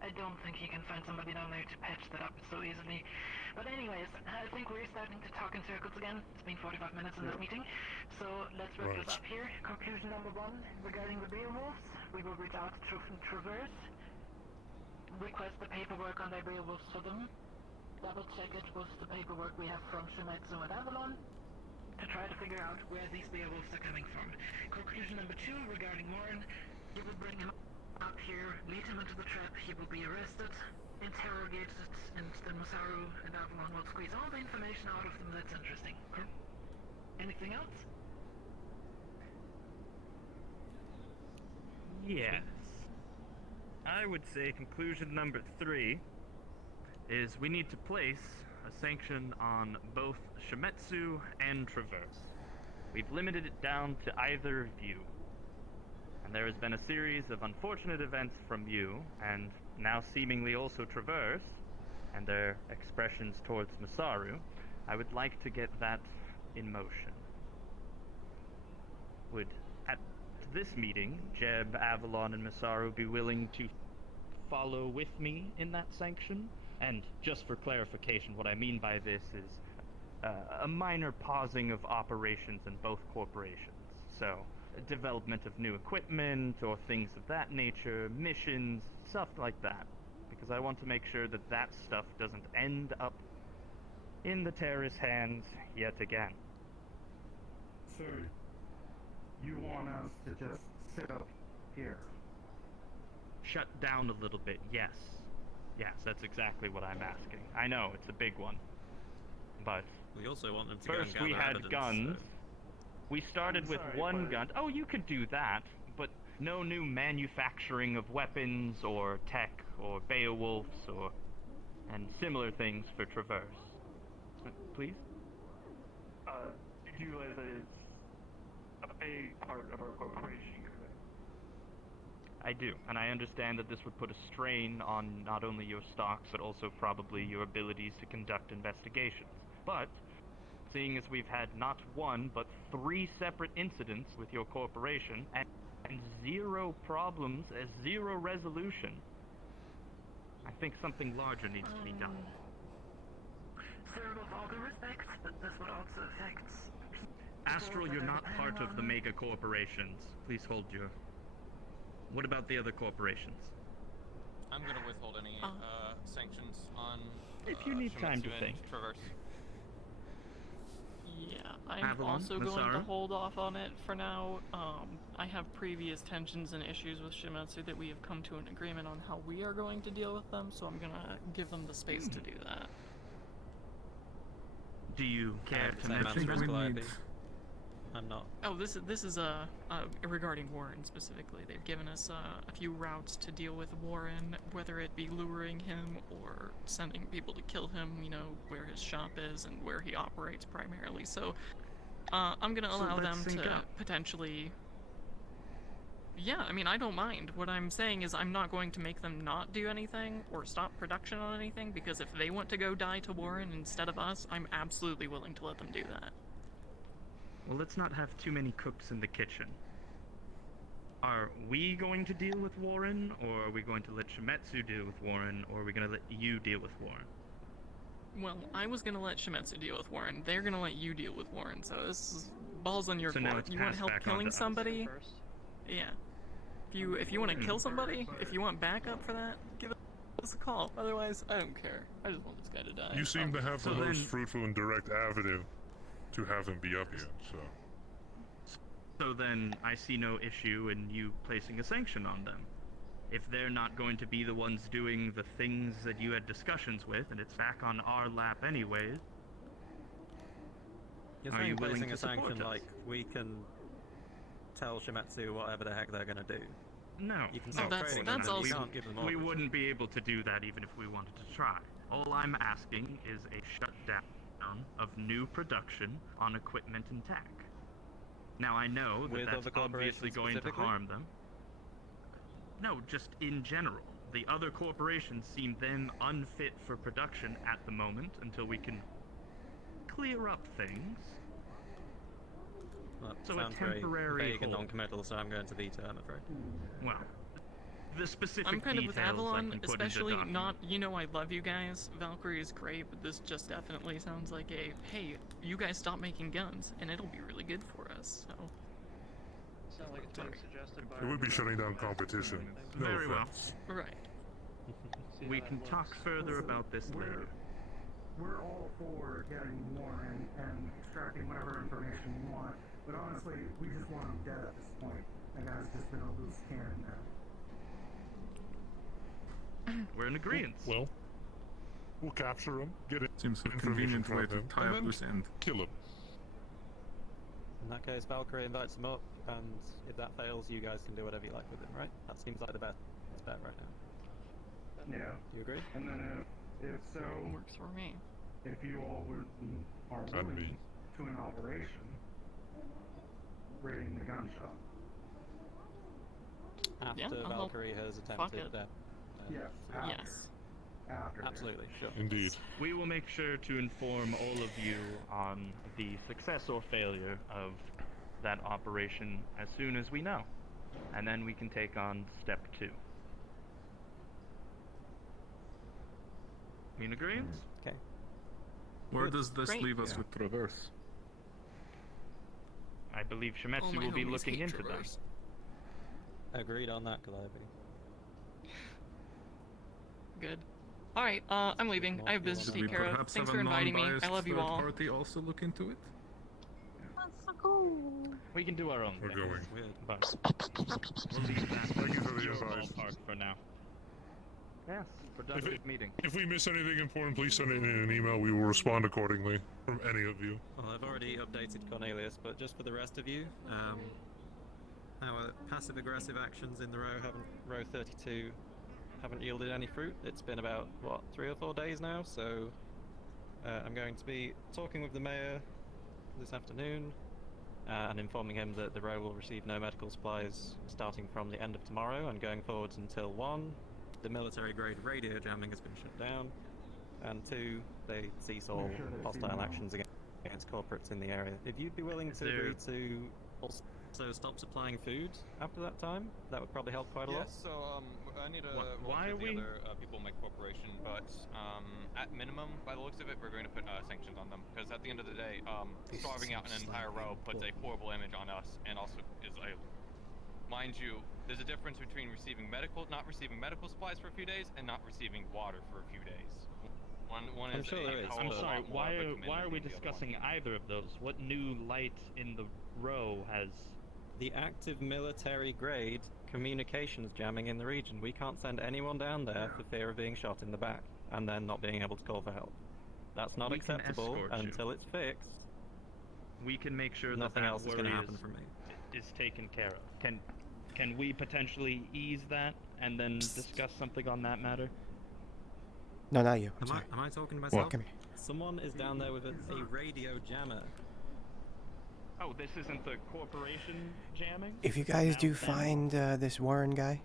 I don't think he can find somebody down there to patch that up so easily. But anyways, I think we're starting to talk in circles again. It's been 45 minutes in this meeting, so let's wrap this up here. Conclusion number 1, regarding the Beowulfs, we will reach out to Traverse, request the paperwork on the Beowulfs for them, double check it with the paperwork we have from Shemetsu and Avalon, to try to figure out where these Beowulfs are coming from. Conclusion number 2, regarding Warren, you will bring him up here, lead him into the trap, he will be arrested, interrogated, and then Masaru and Avalon will squeeze all the information out of them that's interesting. Anything else? Yes. I would say conclusion number 3 is we need to place a sanction on both Shemetsu and Traverse. We've limited it down to either of you. And there has been a series of unfortunate events from you, and now seemingly also Traverse, and their expressions towards Masaru. I would like to get that in motion. Would, at this meeting, Jeb, Avalon, and Masaru be willing to follow with me in that sanction? And just for clarification, what I mean by this is a minor pausing of operations in both corporations. So, development of new equipment or things of that nature, missions, stuff like that. Because I want to make sure that that stuff doesn't end up in the terrorist hands yet again. so you want us to just sit up here? Shut down a little bit, yes. Yes, that's exactly what I'm asking. I know, it's a big one. But we also want them to go first and we gather had evidence, guns. so- We started with one gun. Oh, you could do that, but no new manufacturing of weapons or tech or Beowulfs or and similar things for Traverse. Please? You realize that it's a big part of our corporation, correct? I do, and I understand that this would put a strain on not only your stocks, but also probably your abilities to conduct investigations. But, seeing as we've had not one, but 3 separate incidents with your corporation, and 0 problems, 0 resolution, I think something larger needs to be done. Sir, with all due respect, but this would also affect... Astral, you're not part of the mega corporations. Please hold your... What about the other corporations? I'm gonna withhold any sanctions on If you need time to Shemetsu and think. Traverse. Yeah, I'm Avalon, also going to Masaru? hold off on it for now. I have previous tensions and issues with Shemetsu that we have come to an agreement on how we are going to deal with them, so I'm gonna give them the space to do that. Do you care to Same mention answer as them? Calliope. I'm not. Oh, this is regarding Warren specifically. They've given us a few routes to deal with Warren, whether it be luring him or sending people to kill him. You know where his shop is and where he operates primarily. So, I'm gonna allow them to potentially. Yeah, I mean, I don't mind. What I'm saying is I'm not going to make them not do anything or stop production on anything, because if they want to go die to Warren instead of us, I'm absolutely willing to let them do that. Well, let's not have too many cooks in the kitchen. Are we going to deal with Warren, or are we going to let Shimetsu deal with Warren, or are we going to let you deal with Warren? Well, I was going to let Shimetsu deal with Warren. They're going to let you deal with Warren, so this is balls on your So now court. it's You want passed help back killing onto us. somebody? Yeah. If you want to kill somebody, if you want backup for that, give us a call. Otherwise, I don't care. I just want this guy to die. You seem to have the So most then- fruitful and direct avenue to have him be up here, so... So then, I see no issue in you placing a sanction on them. If they're not going to be the ones doing the things that you had discussions with, and it's back on our lap anyways, You're are saying you willing placing to a support sanction us? like we can tell Shimetsu whatever the heck they're gonna do? No. You can no, stop that's- trading that's them, but also- you can't give them We orders. wouldn't be able to do that even if we wanted to try. All I'm asking is a shutdown of new production on equipment and tech. Now I know that With that's other obviously corporations going to specifically? harm them. No, just in general. The other corporations seem then unfit for production at the moment until we can clear up things. That So a sounds very temporary vague and hold. non-committal, so I'm going to veto, I'm afraid. Well, the specific I'm kind of with details I Avalon, can put especially into not, you know, I love you guys. Valkyrie is great, but this just definitely sounds like a, hey, you guys stop making guns, and it'll be really good for us, so. Sounds like it's being suggested by. It would be shutting down competition. No Very well. offense. Right. We can talk further about this later. We're all for getting Warren and extracting whatever information we want, but honestly, we just want him dead at this point. That guy's just been a loose cannon now. We're in agreement. Well, we'll capture him, get it. Seems a information convenient way from to him, tie and up then loose end. kill him. In that case, Valkyrie invites him up, and if that fails, you guys can do whatever you like with him, right? That seems like the best bet right now. Yeah. Do you agree? And then if so, Works for me. if you all are And willing me. to an operation, raiding the gun shop. After Yeah, I'll help. Valkyrie has Fuck attempted it. that. Yes. After. Yes. After. Absolutely, sure. Indeed. We will make sure to inform all of you on the success or failure of that operation as soon as we know. And then we can take on step 2. In agreement? Okay. Where Good. does this Great. leave us with Traverse? I believe Shimetsu All my will be homies looking hate into them. Traverse. Agreed on that, Calliope. Good. Alright, I'm leaving. I have business to Should we take care of. perhaps Thanks have for a inviting me. non-biased I love you third all. party also look into it? That's so cool. We can do our own We're thing. going. But we'll leave that Thank you for the your advice. ballpark for now. Yes, productive meeting. If we miss anything important, please send it in an email. We will respond accordingly from any of you. Well, I've already updated Cornelius, but just for the rest of you, our passive-aggressive actions in the row 32 haven't yielded any fruit. It's been about, what, 3 or 4 days now, so I'm going to be talking with the mayor this afternoon and informing him that the row will receive no medical supplies starting from the end of tomorrow and going forwards until 1. The military-grade radio jamming has been shut down, and 2, they cease all hostile actions against corporates in the area. If you'd be willing to agree to also stop supplying food after that time, that would probably help quite a lot. Yes, so I need to why work are with we- the other people in my corporation, but at minimum, by the looks of it, we're going to put sanctions on them, because at the end of the day, starving out an entire row puts a horrible image on us, and also is a, mind you, there's a difference between not receiving medical supplies for a few days and not receiving water for a few days. One I'm is sure there is. a I'm lot sorry, more of a commitment why are we than the other one. discussing either of those? What new light in the row has... The active military grade communications jamming in the region. We can't send anyone down there for fear of being shot in the back and then not being able to call for help. That's not We can acceptable escort you. until it's fixed. we can make sure Nothing that else is worry going to happen for me. is taken care of. Can we potentially ease that and then discuss something on that matter? No, not you. I'm Am I, sorry. am I talking to myself? Come here. Someone is down there with a radio jammer. Oh, this isn't the corporation jamming? If you guys do find this Warren guy,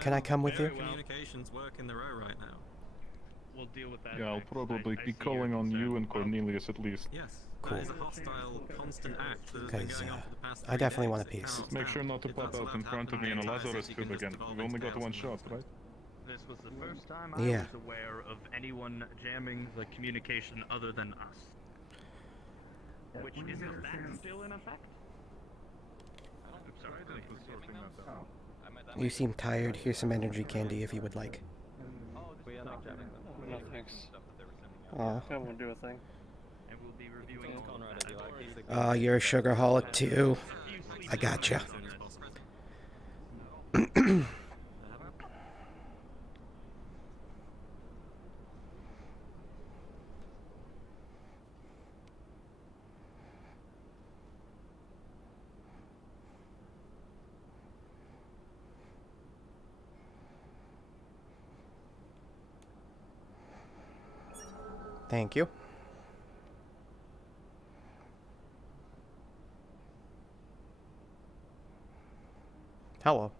can I come with you? Communications work in the row right now. We'll deal with that. Yeah, I'll next. probably I be see calling your on you concern. and Cornelius at least. Yes, Cool. that is a hostile, constant act that has been Because going on for the past I 3 definitely days. want a It piece. cannot Make sure stand. not to If pop that's out allowed in to front of happen, me in a the entire Lazarus city tube can just again. devolve We've only into got one chaos shot, and right? This was the first time Yeah. I was aware of anyone jamming the communication other than us. Which isn't that still in effect? I'm sorry. You seem tired. Here's some energy candy if you would like. We are not jamming them. No thanks. Aw. I won't do a thing. And we'll be reviewing Conrad, if you like. He's the You're a sugarholic too. I gotcha. as soon as possible. Thank you. Hello.